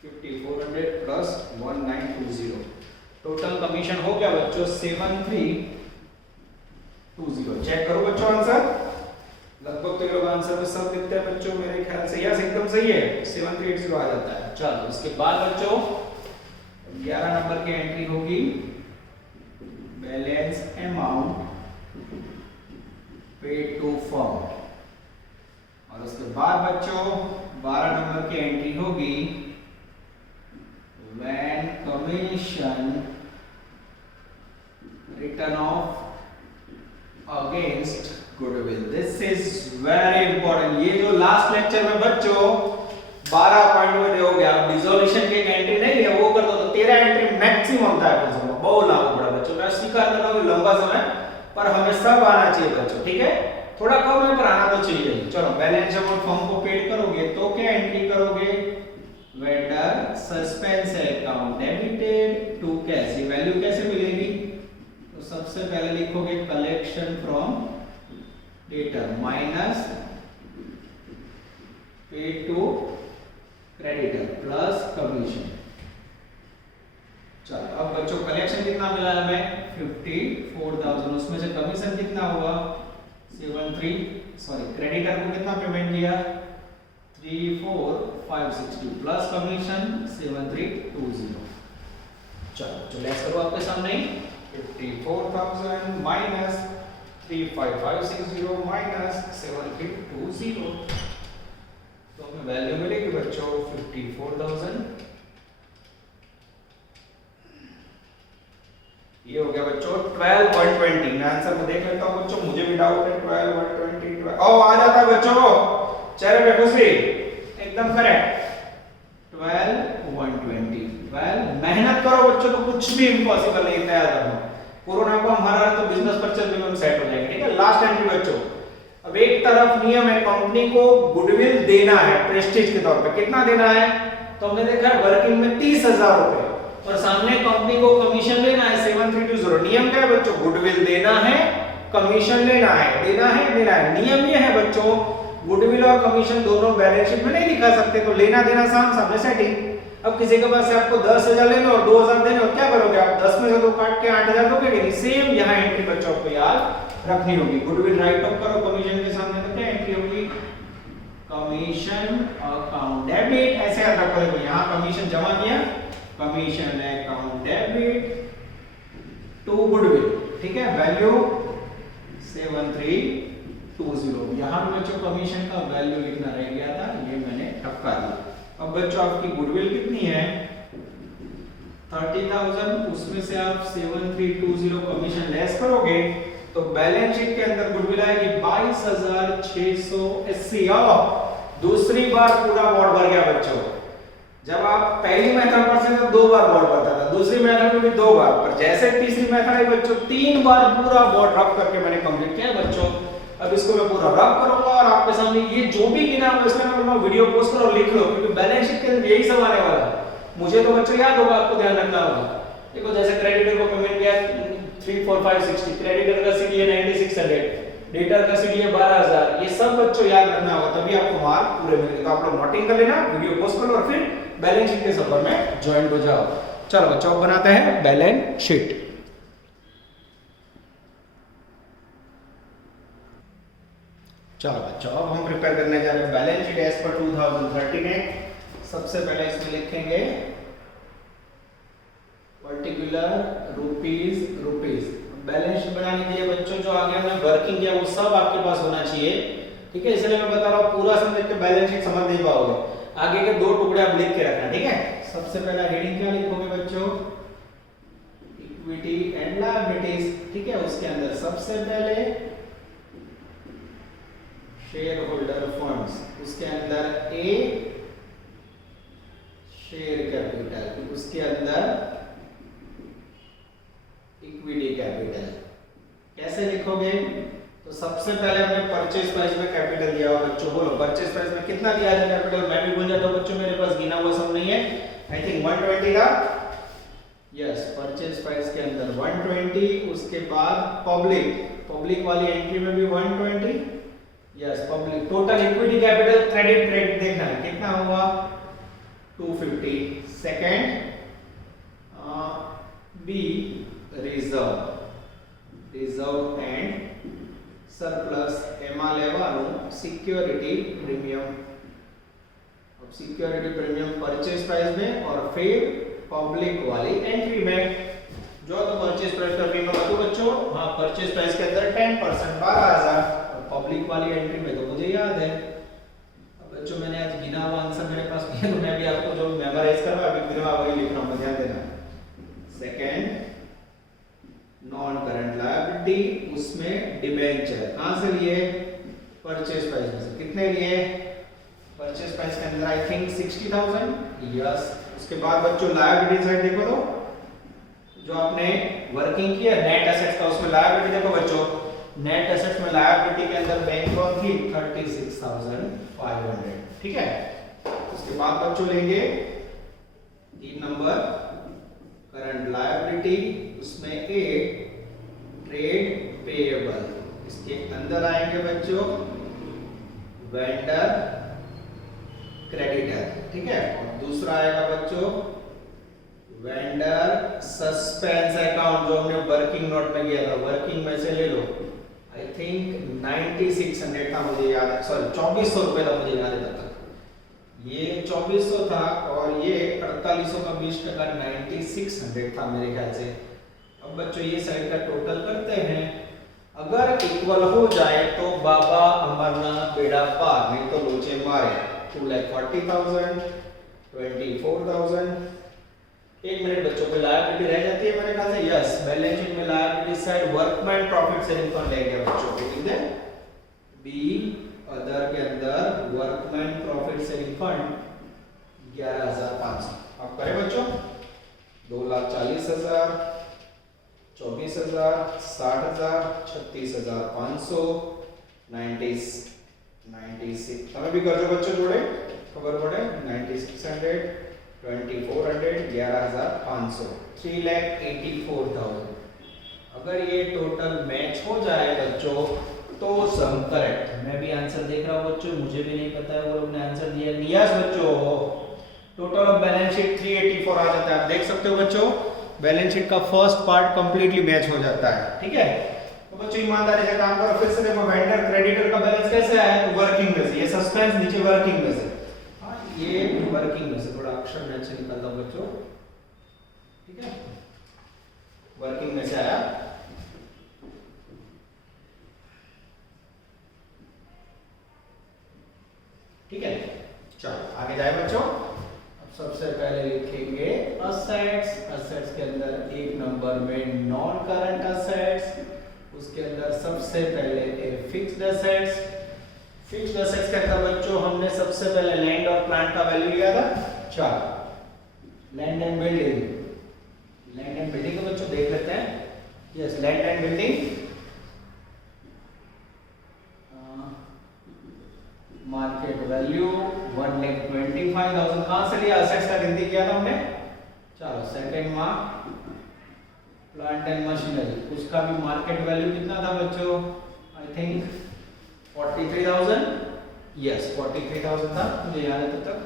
5400 प्लस 1920, टोटल कमीशन हो गया बच्चों 7320। चेक करो बच्चों आंसर, लगभग तो लोग आंसर में सब लिखते हैं बच्चों, मेरे ख्याल से यस एकदम सही है, 7380 आ जाता है। चलो इसके बाद बच्चों 11 नंबर की एंट्री होगी balance amount paid to firm, और उसके बाद बच्चों 12 नंबर की एंट्री होगी when commission return off against goodwill. This is very important, ये जो लास्ट लेक्चर में बच्चों 12 पॉइंट में देखोगे आप, डिसोल्यूशन की एक एंट्री नहीं है वो कर दो तो 13 एंट्री मैक्सिमम था, बहुत लागू पड़ा बच्चों, मैं स्वीकार कर रहा हूं लंबा समय पर हमें सब आना चाहिए बच्चों, ठीक है, थोड़ा कम है पर आना तो चाहिए। चलो बैलेंस अमाउंट फर्म को पेड करोगे तो क्या एंट्री करोगे, vendor suspense account debited to cash, ये वैल्यू कैसे मिलेगी, तो सबसे पहले लिखोगे collection from debtor minus paid to creditor plus commission. चलो अब बच्चों कलेक्शन कितना मिला हमें 54,000, उसमें से कमीशन कितना हुआ 73, क्रेडिटर को कितना पेमेंट किया 34,560 प्लस कमीशन 7320। चलो लेट्स करो आपके सामने 54,000 माइनस 35,560 माइनस 7320, तो हमें वैल्यू मिलेगी बच्चों 54,000। ये हो गया बच्चों 12,120। मैं आंसर में देख लेता हूं बच्चों, मुझे भी डाउट है 12,120 ओ आ जाता है बच्चों, चेहरे पे खुशी, एकदम करेक्ट 12,120। मेहनत करो बच्चों तो कुछ भी इम्पॉसिबल नहीं, इतना याद रखना, कोरोना को हम हरा तो बिजनेस परचेज में हम सेट हो जाएंगे, ठीक है। लास्ट एंट्री बच्चों, अब एक तरफ नियम है कंपनी को गुडविल देना है प्रेस्टीज के तौर पे, कितना देना है, तो हमने देखा है वर्किंग में 30,000 रुपए, और सामने कंपनी को कमीशन लेना है 7320। नियम क्या है बच्चों, गुडविल देना है कमीशन लेना है, देना है, नियम ये है बच्चों, गुडविल और कमीशन दोनों बैलेंस शीट में नहीं दिखा सकते, तो लेना देना सामने सेटिंग। अब किसी के पास से आपको 10,000 लेने और 2,000 देने, और क्या करोगे आप 10 में से 2 काट के 8,000 दोगे कि नहीं, सेम यहाँ एंट्री बच्चों को याद रखनी होगी। गुडविल राइट ऑफ करो कमीशन के सामने, तो क्या एंट्री होगी कमीशन अकाउंट डेबिट, ऐसे याद रखो, देखो यहाँ कमीशन जमा किया, commission account debit to goodwill, ठीक है, वैल्यू 7320। यहाँ पे बच्चों कमीशन का वैल्यू लिखना रह गया था, ये मैंने ठपका दिया। अब बच्चों आपकी गुडविल कितनी है 30,000, उसमें से आप 7320 कमीशन लेस करोगे तो बैलेंस शीट के अंदर गुडविल आएगी 22,680। दूसरी बार पूरा बोर्ड भर गया बच्चों। जब आप पहली मेथड पर से तो 2 बार बोर्ड भरता था, दूसरी मेथड में भी 2 बार, पर जैसे तीसरी मेथड है बच्चों 3 बार पूरा बोर्ड रब करके मैंने कंप्लीट किया बच्चों। अब इसको मैं पूरा रब करूंगा और आपके सामने ये जो भी गिना है इसमें मैं वीडियो पोस्ट करो और लिख लो, क्योंकि बैलेंस शीट के अंदर यही सब आने वाला है। मुझे तो बच्चों याद होगा, आपको ध्यान रखना होगा। देखो जैसे क्रेडिटर को पेमेंट किया 3 4 5 60, क्रेडिटर का सीडी है 9600, डेटर का सीडी है 12000, ये सब बच्चों याद रखना होगा, तभी आपको मार्क पूरे मिलेंगे। तो आप लोग नोटिंग कर लेना, वीडियो पोस्ट कर लो और फिर बैलेंस शीट के सफर में ज्वाइन हो जाओ। चलो बच्चों अब बनाते हैं बैलेंस शीट। चलो बच्चों अब हम प्रिपेयर करने जा रहे हैं बैलेंस शीट एज पर 2013। सबसे पहले इसमें लिखेंगे पर्टिकुलर रुपीस। बैलेंस शीट बनाने के लिए बच्चों जो आगे हमने वर्किंग किया वो सब आपके पास होना चाहिए, ठीक है। इसलिए मैं बता रहा हूँ, पूरा समझ के बैलेंस शीट समझ नहीं पाओगे। आगे के 2 टुकड़े आप लिख के रखना, ठीक है। सबसे पहला हेडिंग क्या लिखोगे बच्चों? इक्विटी एंड लायबिलिटीज, ठीक है। उसके अंदर सबसे पहले शेयर होल्डर फंड्स, उसके अंदर ए शेयर कैपिटल, उसके अंदर इक्विटी कैपिटल। कैसे लिखोगे? तो सबसे पहले हमने परचेज प्राइस में कैपिटल दिया हुआ बच्चों, बोलो परचेज प्राइस में कितना दिया है कैपिटल? मैं भी भूल जाता हूं बच्चों, मेरे पास गिना हुआ सब नहीं है। आई थिंक 120 था। यस, परचेज प्राइस के अंदर 120। उसके बाद पब्लिक वाली एंट्री में भी 120। Yes, public. Total equity capital credit देखना है कितना हुआ? 250। Second B reserve and surplus એમાં લેવાનું સિક્યોરિટી પ્રીમિયમ। अब सिक्योरिटी प्रीमियम परचेज प्राइस में और फिर पब्लिक वाली एंट्री में। जो तो परचेज प्राइस का प्रीमियम बताओ बच्चों, हाँ परचेज प्राइस के अंदर 10% 12000, और पब्लिक वाली एंट्री में तो मुझे याद है। अब बच्चों मैंने आज गिना हुआ आंसर मेरे पास नहीं है, तो मैं भी आपको जो मेमोराइज करवा अभी गिना वही लिख रहा हूं, ध्यान देना। सेकंड नॉन करंट लायबिलिटी, उसमें डिबेंचर कहां से लिए? परचेज प्राइस में से। कितने लिए? परचेज प्राइस के अंदर आई थिंक 60000। यस। उसके बाद बच्चों लायबिलिटी साइड देखो, तो जो आपने वर्किंग की है नेट एसेट्स का, उसमें लायबिलिटी देखो बच्चों, नेट एसेट्स में लायबिलिटी के अंदर बैंक लोन थी 36500, ठीक है। उसके बाद बच्चों लेंगे 3 नंबर करंट लायबिलिटी, उसमें ए ट्रेड पेएबल, इसके अंदर आएंगे बच्चों वेंडर क्रेडिटर, ठीक है। और दूसरा आएगा बच्चों वेंडर सस्पेंस अकाउंट, जो हमने वर्किंग नोट में किया था, वर्किंग में से ले लो। आई थिंक 9600 था मुझे याद है, सॉरी 2400 रुपए था मुझे याद है तब तक। ये 2400 था और ये 4800 का 20% 9600 था मेरे ख्याल से। अब बच्चों ये साइड का टोटल करते हैं, अगर इक्वल हो जाए तो बाबा अमरना बेड़ा पार, नहीं तो लोचे मारे। 2,40,000 24,000। एक मिनट बच्चों पे लायबिलिटी रह जाती है मेरे ख्याल से। यस, बैलेंस शीट में liability side workman profit selling fund ले गया बच्चों, ठीक है। बी अदर के अंदर वर्कमैन प्रॉफिट सेलिंग फंड 11500। अब करें बच्चों 2,40,000 24,000 60,000 36,500 96 તમે भी कर दो बच्चों जोड़े, खबर पड़े 9600 2400 11,500 3,84,000। अगर ये टोटल मैच हो जाए बच्चों तो सम करेक्ट। मैं भी आंसर देख रहा हूँ बच्चों, मुझे भी नहीं पता है, वो लोग ने आंसर दिया नियाज बच्चों। टोटल ऑफ बैलेंस शीट 384 आ जाता है। आप देख सकते हो बच्चों बैलेंस शीट का फर्स्ट पार्ट कंप्लीटली मैच हो जाता है, ठीक है। तो बच्चों ईमानदारी से काम करो। फिर से देखो वेंडर क्रेडिटर का बैलेंस कैसे आया? तो वर्किंग में से, ये सस्पेंस नीचे वर्किंग में से, हाँ ये वर्किंग में से, थोड़ा अक्षर मैं से निकालता हूं बच्चों, ठीक है। वर्किंग में से आया, ठीक है। चलो आगे जाए बच्चों। सबसे पहले लिखेंगे असेट्स। असेट्स के अंदर एक नंबर में नॉन करंट असेट्स, उसके अंदर सबसे पहले फिक्स्ड एसेट्स। फिक्स्ड एसेट्स के अंदर बच्चों हमने सबसे पहले लैंड और प्लांट का वैल्यू लिया था 4। Land and building, land and building को बच्चों देख लेते हैं। Yes, land and building market value 1,25,000। कहां से लिया? असेट्स का गिनती किया था हमने। चलो second mark plant and machinery, उसका भी मार्केट वैल्यू कितना था बच्चों? I think 43,000। यस 43,000 था, मुझे याद है तब तक।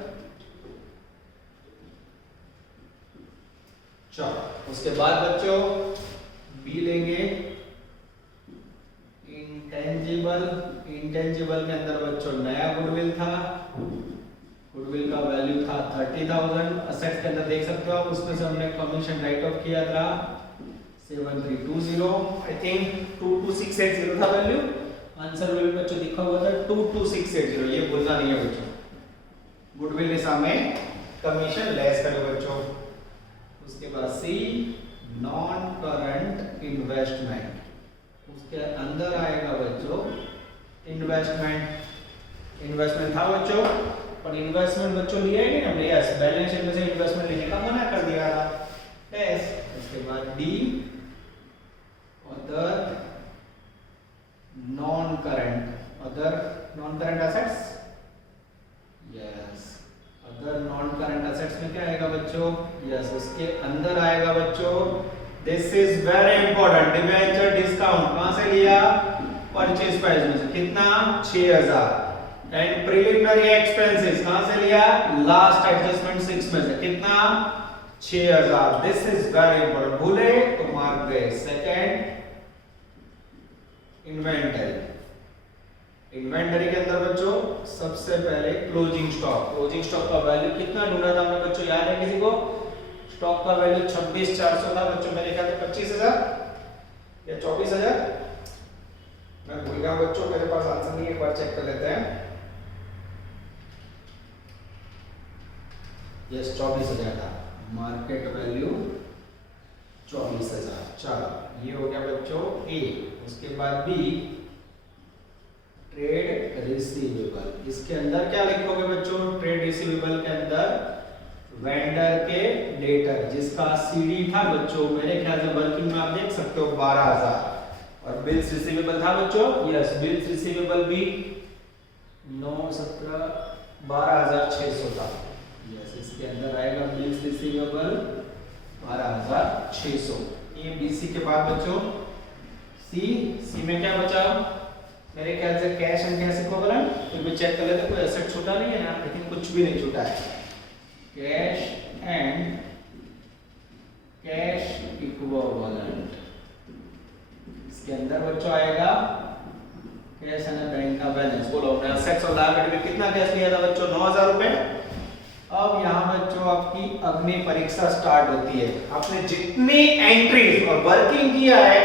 चलो उसके बाद बच्चों बी लेंगे इंटेंजिबल। इंटेंजिबल के अंदर बच्चों नया गुडविल था, गुडविल का वैल्यू था 30,000। असेट्स के अंदर देख सकते हो आप, उसमें से हमने कमीशन राइट ऑफ किया था 7320। आई थिंक 22680 था वैल्यू। आंसर में बच्चों लिखा हुआ था 22680, ये भूलना नहीं है बच्चों। गुडविल के सामने कमीशन लेस करो बच्चों। उसके बाद सी नॉन करंट इन्वेस्टमेंट, उसके अंदर आएगा बच्चों इन्वेस्टमेंट। इन्वेस्टमेंट था बच्चों, पर इन्वेस्टमेंट बच्चों लिया ही नहीं हमने। यस, बैलेंस शीट में से इन्वेस्टमेंट लेने का मना कर दिया था। यस, उसके बाद D other non current, other non current assets. Yes, other non current assets में क्या आएगा बच्चों? यस, उसके अंदर आएगा बच्चों, this is very important, debenture discount. कहां से लिया? परचेज प्राइस में से। कितना? 6,000। एंड प्रिलिमिनरी एक्सपेंसेस कहां से लिया? लास्ट एडजस्टमेंट 6 में से। कितना? 6,000। दिस इज वेरी इंपॉर्टेंट, भूले तो मार्क गए। Second inventory. इन्वेंटरी के अंदर बच्चों सबसे पहले क्लोजिंग स्टॉक। क्लोजिंग स्टॉक का वैल्यू कितना ढूंढा था हमने बच्चों, याद है किसी को? स्टॉक का वैल्यू 26,400 था बच्चों, मेरे ख्याल से 25,000 या 24,000, मैं भूल गया बच्चों, मेरे पास आंसर नहीं है, एक बार चेक कर लेते हैं। यस 24,000 था मार्केट वैल्यू, 24,000। चलो ये हो गया बच्चों ए। उसके बाद बी ट्रेड रिसीवेबल। इसके अंदर क्या लिखोगे बच्चों? ट्रेड रिसीवेबल के अंदर वेंडर के डेटर, जिसका सीडी था बच्चों मेरे ख्याल से वर्किंग में आप देख सकते हो 12,000। और बिल्स रिसीवेबल था बच्चों। यस, बिल्स रिसीवेबल भी 9 17 12,600 था। यस, इसके अंदर आएगा bills receivable 12,600। A B C के बाद बच्चों सी में क्या बचा? मेरे ख्याल से कैश एंड कैश इक्विवेलेंट। फिर भी चेक कर लेते, कोई एसेट छूटा नहीं है यहाँ, लेकिन कुछ भी नहीं छूटा है। कैश एंड कैश इक्विवेलेंट, इसके अंदर बच्चों आएगा कैश एंड बैंक का बैलेंस। बोलो हमने एसेट्स और लायबिलिटी में कितना कैश लिया था बच्चों? 9,000 रुपए। अब यहाँ बच्चों आपकी अग्नि परीक्षा स्टार्ट होती है। आपने जितनी एंट्रीज और वर्किंग किया है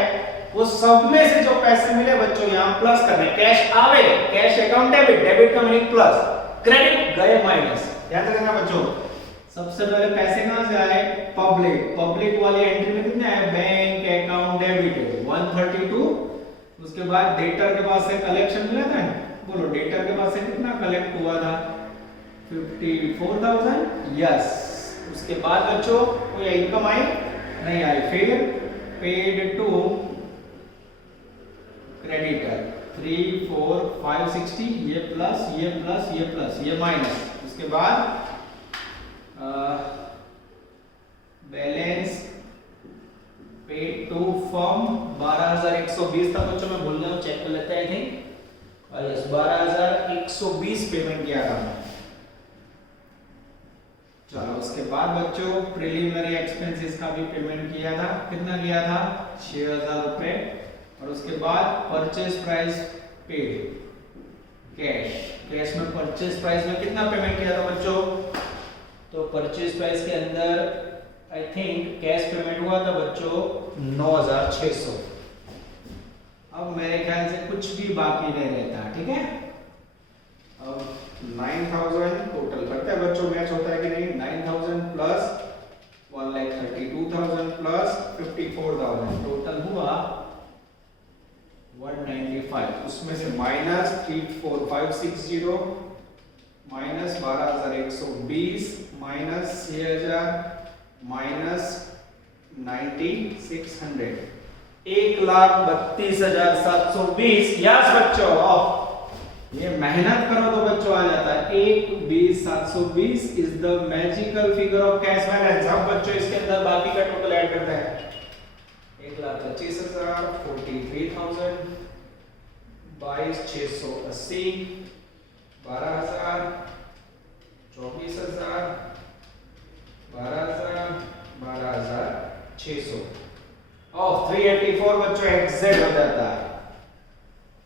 वो सब में से जो पैसे मिले बच्चों यहाँ प्लस करने। कैश आवे, कैश अकाउंट डेबिट, डेबिट का मीनिंग प्लस, क्रेडिट गए माइनस। ध्यान रखना बच्चों, सबसे पहले पैसे कहां से आए? पब्लिक। पब्लिक वाली एंट्री में कितने आए? Bank account debit 132। उसके बाद डेटर के पास से कलेक्शन मिला था। बोलो डेटर के पास से कितना कलेक्ट हुआ था? 54,000। यस, उसके बाद बच्चों कोई इनकम आई नहीं आई। फिर पेड टू क्रेडिटर 3 4 5 60, ये प्लस ये प्लस ये प्लस ये माइनस। उसके बाद बैलेंस पेड टू फर्म 12,120 था बच्चों, मैं भूल गया, चेक कर लेते हैं। आई थिंक यस 12,120 पेमेंट किया था। चलो उसके बाद बच्चों प्रिलिमिनरी एक्सपेंसेस का भी पेमेंट किया था। कितना किया था? 6,000 रुपए। और उसके बाद purchase price paid cash. Cash में परचेज प्राइस में कितना पेमेंट किया था बच्चों? तो परचेज प्राइस के अंदर आई थिंक कैश पेमेंट हुआ था बच्चों 9,600। अब मेरे ख्याल से कुछ भी बाकी नहीं रहता, ठीक है। अब 9,000 टोटल करते हैं बच्चों, मैच होता है कि नहीं? 9,000 प्लस 1,32,000 प्लस 54,000 टोटल हुआ उसमें से minus 34560 minus 12120 minus 6000 minus 9600 1,32,720। Yes बच्चों, ये मेहनत करो तो बच्चों आ जाता है। 1,20,720 is the magical figure of cash balance. अब बच्चों इसके अंदर बाकी का टोटल ऐड करते हैं। 1,25,000 43,000 22,680 12,000 24,000 12,000 12,600 और 384 बच्चों एग्जैक्ट हो जाता है।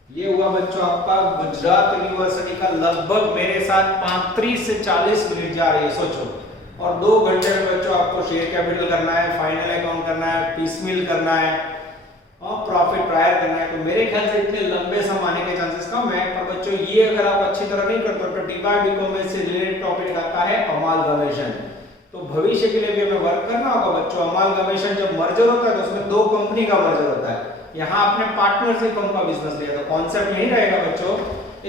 ये हुआ बच्चों आपका गुजरात यूनिवर्सिटी का लगभग मेरे साथ 35 से 40 मिनट जा रही है, सोचो। और 2 घंटे में बच्चों आपको शेयर कैपिटल करना है, फाइनल अकाउंट करना है, पीसमील करना है और प्रॉफिट प्रायर करना है। तो मेरे ख्याल से इतने लंबे समय आने के चांसेस कम है। पर बच्चों ये अगर आप अच्छी तरह नहीं करते तो डी.कॉम में से रिलेटेड टॉपिक आता है अमालगमेशन। तो भविष्य के लिए भी हमें वर्क करना होगा बच्चों। अमालगमेशन जब मर्जर होता है तो उसमें 2 कंपनी का मर्जर होता है। यहाँ आपने पार्टनरशिप का बिजनेस लिया तो कॉन्सेप्ट यही रहेगा बच्चों,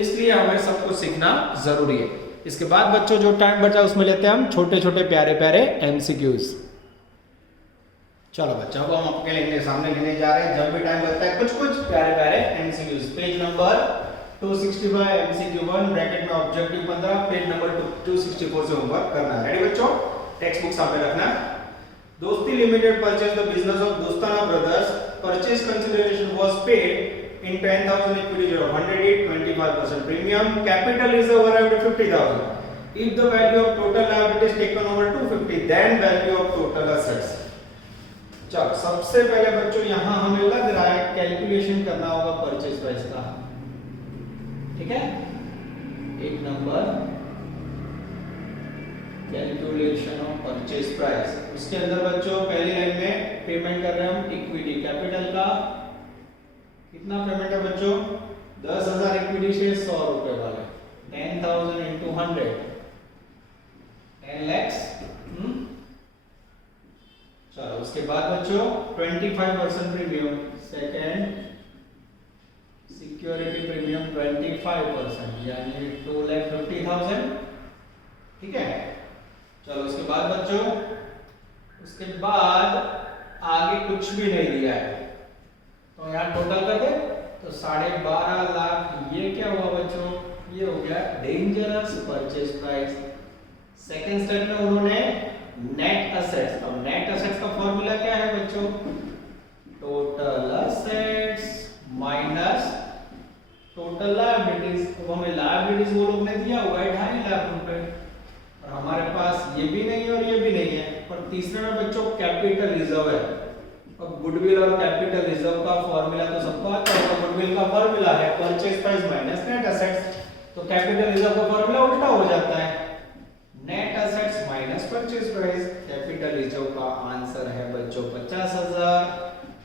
इसलिए हमें सब कुछ सीखना जरूरी है। इसके बाद बच्चों जो टाइम बचा उसमें लेते हैं हम छोटे छोटे प्यारे प्यारे एमसीक्यूज। चलो बच्चों, अब हम आपके लिए सामने लेने जा रहे हैं, जब भी टाइम लगता है कुछ कुछ प्यारे प्यारे MCQs. Page number 265 MCQ 1 bracket में ऑब्जेक्टिव 15, पेज नंबर 264 से होमवर्क करना है। रेडी बच्चों? टेक्स्ट बुक सामने रखना। दोस्ती limited purchase the business of दोस्ताना brothers. Purchase consideration was paid in 10,000 equity share of 108, 25% premium. Capital reserve arrived at 50,000. If the value of total liabilities taken over 250, then value of total assets. चलो सबसे पहले बच्चों यहाँ हमें लग रहा है कैलकुलेशन करना होगा परचेज प्राइस का, ठीक है? 1 number calculation of purchase price. उसके अंदर बच्चों पहली लाइन में पेमेंट कर रहे हैं हम इक्विटी कैपिटल का। कितना पेमेंट है बच्चों? 10,000 इक्विटी शेयर 100 रुपए वाले, 10,000 into 100 10 lakhs। चलो उसके बाद बच्चों 25% प्रीमियम, सेकेंड सिक्योरिटी प्रीमियम 25% यानी 2,50,000, ठीक है? चलो उसके बाद बच्चों, उसके बाद आगे कुछ भी नहीं दिया है तो यहाँ टोटल कर दे तो 12.5 लाख। ये क्या हुआ बच्चों? ये हो गया dangerous purchase price. Second step में उन्होंने नेट असेट्स। अब नेट असेट्स का फॉर्मूला क्या है बच्चों? Total assets minus total liabilities. तो हमें लायबिलिटीज वो लोग ने दिया हुआ है 2.5 लाख रुपए, और हमारे पास ये भी नहीं है और ये भी नहीं है। और तीसरे में बच्चों कैपिटल रिजर्व है। अब गुडविल और कैपिटल रिजर्व का फॉर्मूला तो सबको आता है। गुडविल का फॉर्मूला है purchase price minus net assets. तो कैपिटल रिजर्व का फॉर्मूला उल्टा हो जाता है, net assets minus purchase price. Capital reserve का आंसर है बच्चों 50,000,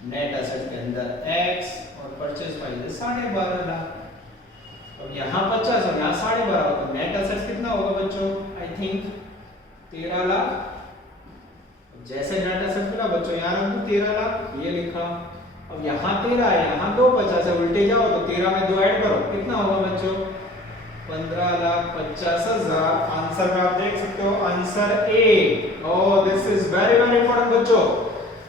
नेट असेट्स के अंदर x और परचेज प्राइस 12.5 लाख। अब यहाँ 50 और यहाँ 12.5, तो नेट असेट्स कितना होगा बच्चों? I think 13 lakh. जैसे नेट असेट मिला बच्चों यहाँ रख दो 13 लाख, ये लिखा। अब यहाँ 13 है, यहाँ 250 है, उल्टे जाओ तो 13 में 2 ऐड करो, कितना होगा बच्चों? 15,50,000। आंसर में आप देख सकते हो answer A. Oh this is very very important बच्चों।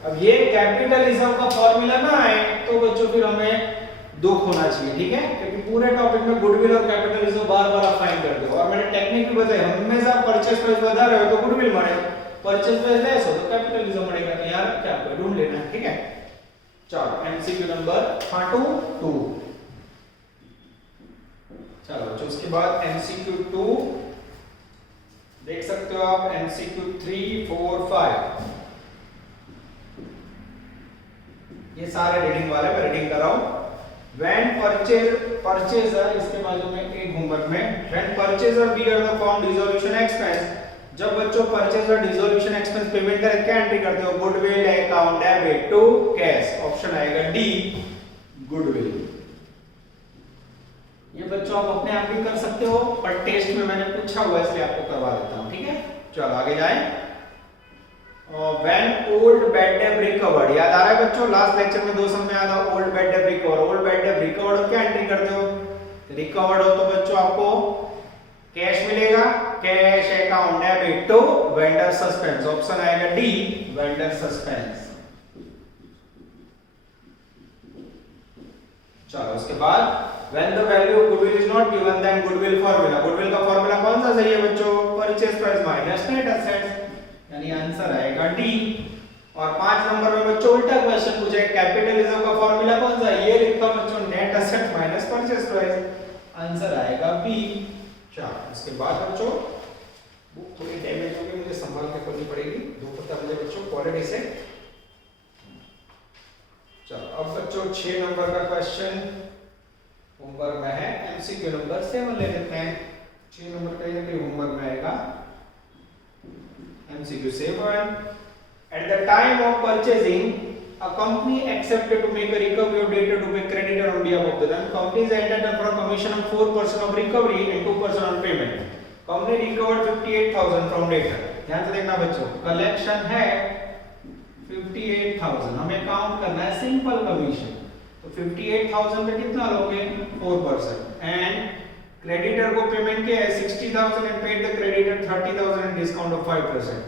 अब ये कैपिटल रिजर्व का फॉर्मूला ना आए तो बच्चों फिर हमें दुख होना चाहिए, ठीक है? क्योंकि पूरे टॉपिक में गुडविल और कैपिटल रिजर्व बार-बार आप फाइंड कर दो। और मैंने टेक्निक भी बताई, हमेशा परचेज प्राइस बढ़ा रहे हो तो गुडविल बढ़े, परचेज प्राइस लेस हो तो कैपिटल रिजर्व बढ़ेगा। तो यार क्या आपको ढूंढ लेना है, ठीक है? चलो एमसीक्यू नंबर 2। चलो जो उसके बाद एमसीक्यू 2 देख सकते हो आप। एमसीक्यू 3, 4, 5 ये सारे रीडिंग वाले मैं रीडिंग कर रहा हूं। When purchaser इसके बाजू में एक होमवर्क में when purchaser bear the firm dissolution expense। जब बच्चों परचेजर डिसोल्यूशन एक्सपेंस पेमेंट करे क्या एंट्री करते हो? Goodwill account debit to cash. Option आएगा डी गुडविल। ये बच्चों आप अपने आप भी कर सकते हो, पर टेस्ट में मैंने पूछा हुआ इसलिए आपको करवा देता हूं, ठीक है? चलो आगे जाएं। When old bad debt recovered, याद आ रहा है बच्चों? लास्ट लेक्चर में 2 सम में आया था old bad debt recover. Old bad debt recovered क्या एंट्री करते हो? रिकवर्ड हो तो बच्चों आपको कैश मिलेगा, cash account debit to vendor suspense. Option आएगा डी, वेंडर सस्पेंस। चलो उसके बाद when the value of goodwill is not given then goodwill formula, goodwill का फॉर्मूला कौन सा सही है बच्चों? Purchase price minus net assets, यानी आंसर आएगा डी। और 5 नंबर में बच्चों उल्टा क्वेश्चन पूछा है, कैपिटलिज्म का फॉर्मूला कौन सा है? ये लिखा बच्चों net assets minus purchase price, answer आएगा बी। चलो उसके बाद बच्चों बुक थोड़ी डैमेज हो गई, मुझे संभाल के खोलनी पड़ेगी, दो पता मुझे बच्चों क्वालिटी से। चलो अब बच्चों 6 नंबर का क्वेश्चन होमवर्क में है, एमसीक्यू नंबर 7 ले लेते हैं। 6 नंबर कहीं ना कहीं होमवर्क में आएगा। MCQ 7, at the time of purchasing a company accepted to make a recovery of debtor to pay creditor on behalf of the then company is entitled for a commission of 4% of recovery and 2% on payment. company recovered 58,000 from debtor। ध्यान से देखना बच्चों, collection है 58,000, हमें count करना है simple commission. तो 58,000 पे कितना लोगे? 4%। एंड क्रेडिटर को पेमेंट किया है 60,000 and paid the creditor 30,000 and discount of 5%।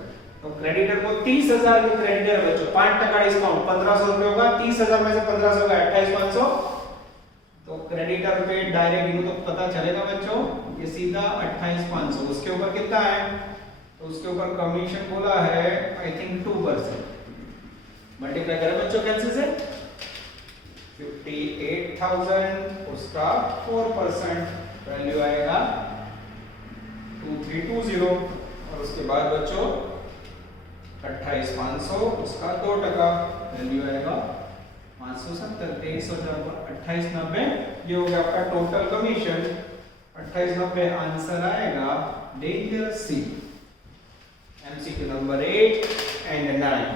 तो क्रेडिटर को 30,000 की क्रेडिटर है बच्चों, 5% डिस्काउंट 1500 रुपए होगा, 30,000 में से 1500 का 28,500। तो क्रेडिटर पे डायरेक्ट इनको तो पता चलेगा बच्चों, ये सीधा 28,500। उसके ऊपर कितना है? तो उसके ऊपर कमीशन बोला है आई थिंक 2%। मल्टीप्लाई करें बच्चों कैंसिल से, 58,000 उसका 4% वैल्यू आएगा 2320। और उसके बाद बच्चों 28,500 उसका 2% वैल्यू आएगा 570। 23,000 पर 28,90, ये हो गया आपका टोटल कमीशन। 28,90 आंसर आएगा डेंजर सी। MCQ number 8 and 9।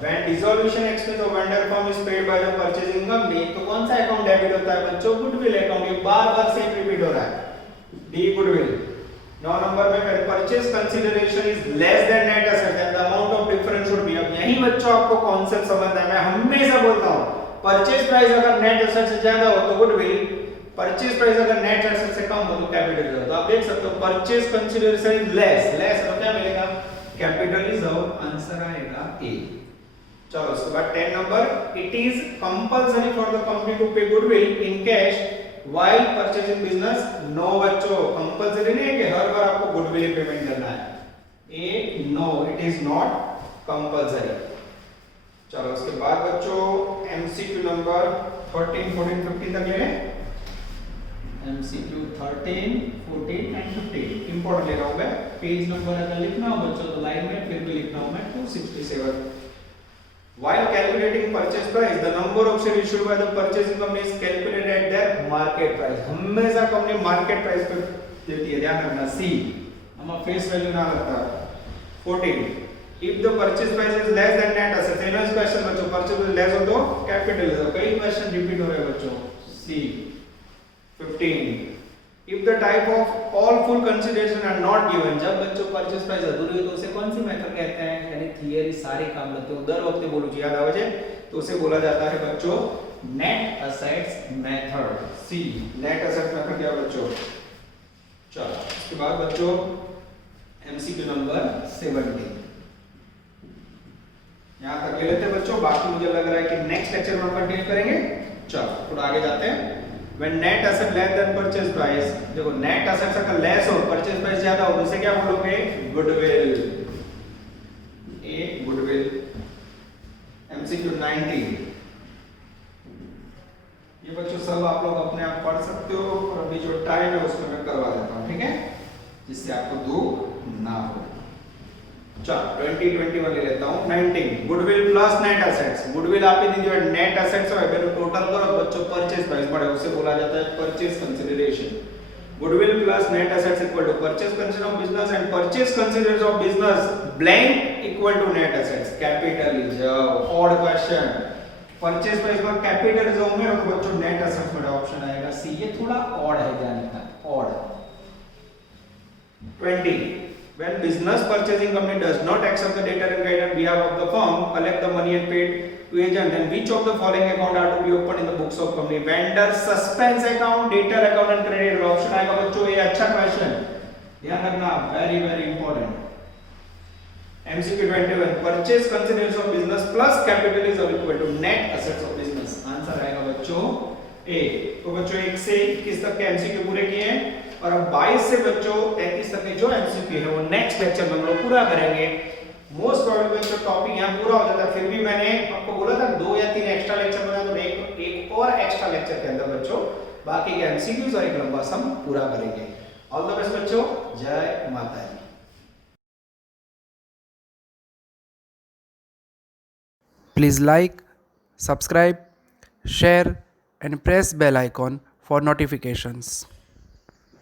When dissolution expense of vendor firm is paid by the purchasing company, तो कौन सा अकाउंट डेबिट होता है बच्चों? Goodwill account. ये बार-बार सेम रिपीट हो रहा है, डी गुडविल। 9 नंबर में when purchase consideration is less than net asset then the amount of difference should be। अब यही बच्चों आपको कॉन्सेप्ट समझना है। मैं हमेशा बोलता हूँ परचेज प्राइस अगर नेट एसेट से ज्यादा हो तो गुडविल, परचेज प्राइस अगर नेट एसेट से कम हो तो कैपिटल। तो आप देख सकते हो परचेज कंसीडरेशन इज लेस तो क्या मिलेगा? कैपिटल रिजर्व, आंसर आएगा ए। चलो उसके बाद 10 number, it is compulsory for the company to pay goodwill in cash while purchasing business. No बच्चों, कंपल्सरी नहीं है कि हर बार आपको गुडविल पेमेंट करना है। ए no, it is not compulsory. चलो उसके बाद बच्चों एमसीक्यू नंबर 13, 14, 15 तक ले लें। एमसीक्यू 13, 14 एंड 15 इंपॉर्टेंट ले रहा हूं मैं। पेज नंबर अगर लिखना हो बच्चों तो लाइन में, फिर भी लिखना हूं मैं 267। While calculating purchase price, the number of shares issued by the purchasing company is calculated at their market price। हमेशा कंपनी मार्केट प्राइस पे देती है, ध्यान रखना। सी हम फेस वैल्यू ना लगता। 14, if the purchase price is less than net assets, in question बच्चों परचेज प्राइस लेस हो तो कैपिटल है। कई क्वेश्चन रिपीट हो रहे हैं बच्चों। सी 15, if the type of all full consideration are not given, जब बच्चों परचेज प्राइस अधूरी है तो उसे कौन सी मेथड कहते हैं? यानी थियरी सारे काम लगते हैं, दर वक्त बोलूं जी याद आवे तो उसे बोला जाता है बच्चों नेट असेट्स मेथड। सी नेट असेट्स मेथड क्या बच्चों? चलो इसके बाद बच्चों एमसीक्यू नंबर 17 यहां तक ले लेते हैं बच्चों। बाकी मुझे लग रहा है कि नेक्स्ट लेक्चर में हम कंटिन्यू करेंगे। चलो थोड़ा आगे जाते हैं। When net asset less than purchase price, देखो net assets अगर less हो, purchase price ज्यादा हो, तो इसे क्या बोलोगे? goodwill। ए goodwill। MCQ 19 ये बच्चों सब आप लोग अपने आप पढ़ सकते हो, और अभी जो टाइम है उसमें मैं करवा देता हूँ, ठीक है, जिससे आपको दुख ना हो। चलो 2021 ले लेता हूँ। 19 goodwill plus net assets. Goodwill आपके दी जो है नेट एसेट्स है, अगर टोटल करो बच्चों परचेज प्राइस बढ़े, उसे बोला जाता है purchase consideration. Goodwill plus net assets equal to purchase consideration of business and purchase consideration of business blank equal to net assets. Capital reserve, odd question. Purchase price पर capital reserve में तो बच्चों net assets में option आएगा सी। ये थोड़ा odd है, ध्यान रखना odd. 20. When business purchasing company does not accept the data and guide on behalf of the firm, collect the money and paid to agent, then which of the following account are to be opened in the books of company? Vendor suspense account, debtor account and creditor option आएगा बच्चों. ये अच्छा question, ध्यान रखना, very very important. MCQ 21. Purchase consideration of business plus capital is equal to net assets of business. Answer आएगा बच्चों ए. तो बच्चों 1 से 21 तक के MCQ पूरे किए हैं और अब 22 से बच्चों 33 तक के जो MCQ है वो नेक्स्ट लेक्चर में हम लोग पूरा करेंगे. मोस्ट प्रोबेबली बच्चों टॉपिक यहाँ पूरा हो जाता है, फिर भी मैंने आपको बोला था 2 या 3 एक्स्ट्रा लेक्चर बना, तो एक और एक्स्ट्रा लेक्चर के अंदर बच्चों बाकी के MCQs और एक लंबा सम पूरा करेंगे. ऑल द बेस्ट बच्चों, जय माता दी. Please like, subscribe, share and press bell icon for notifications.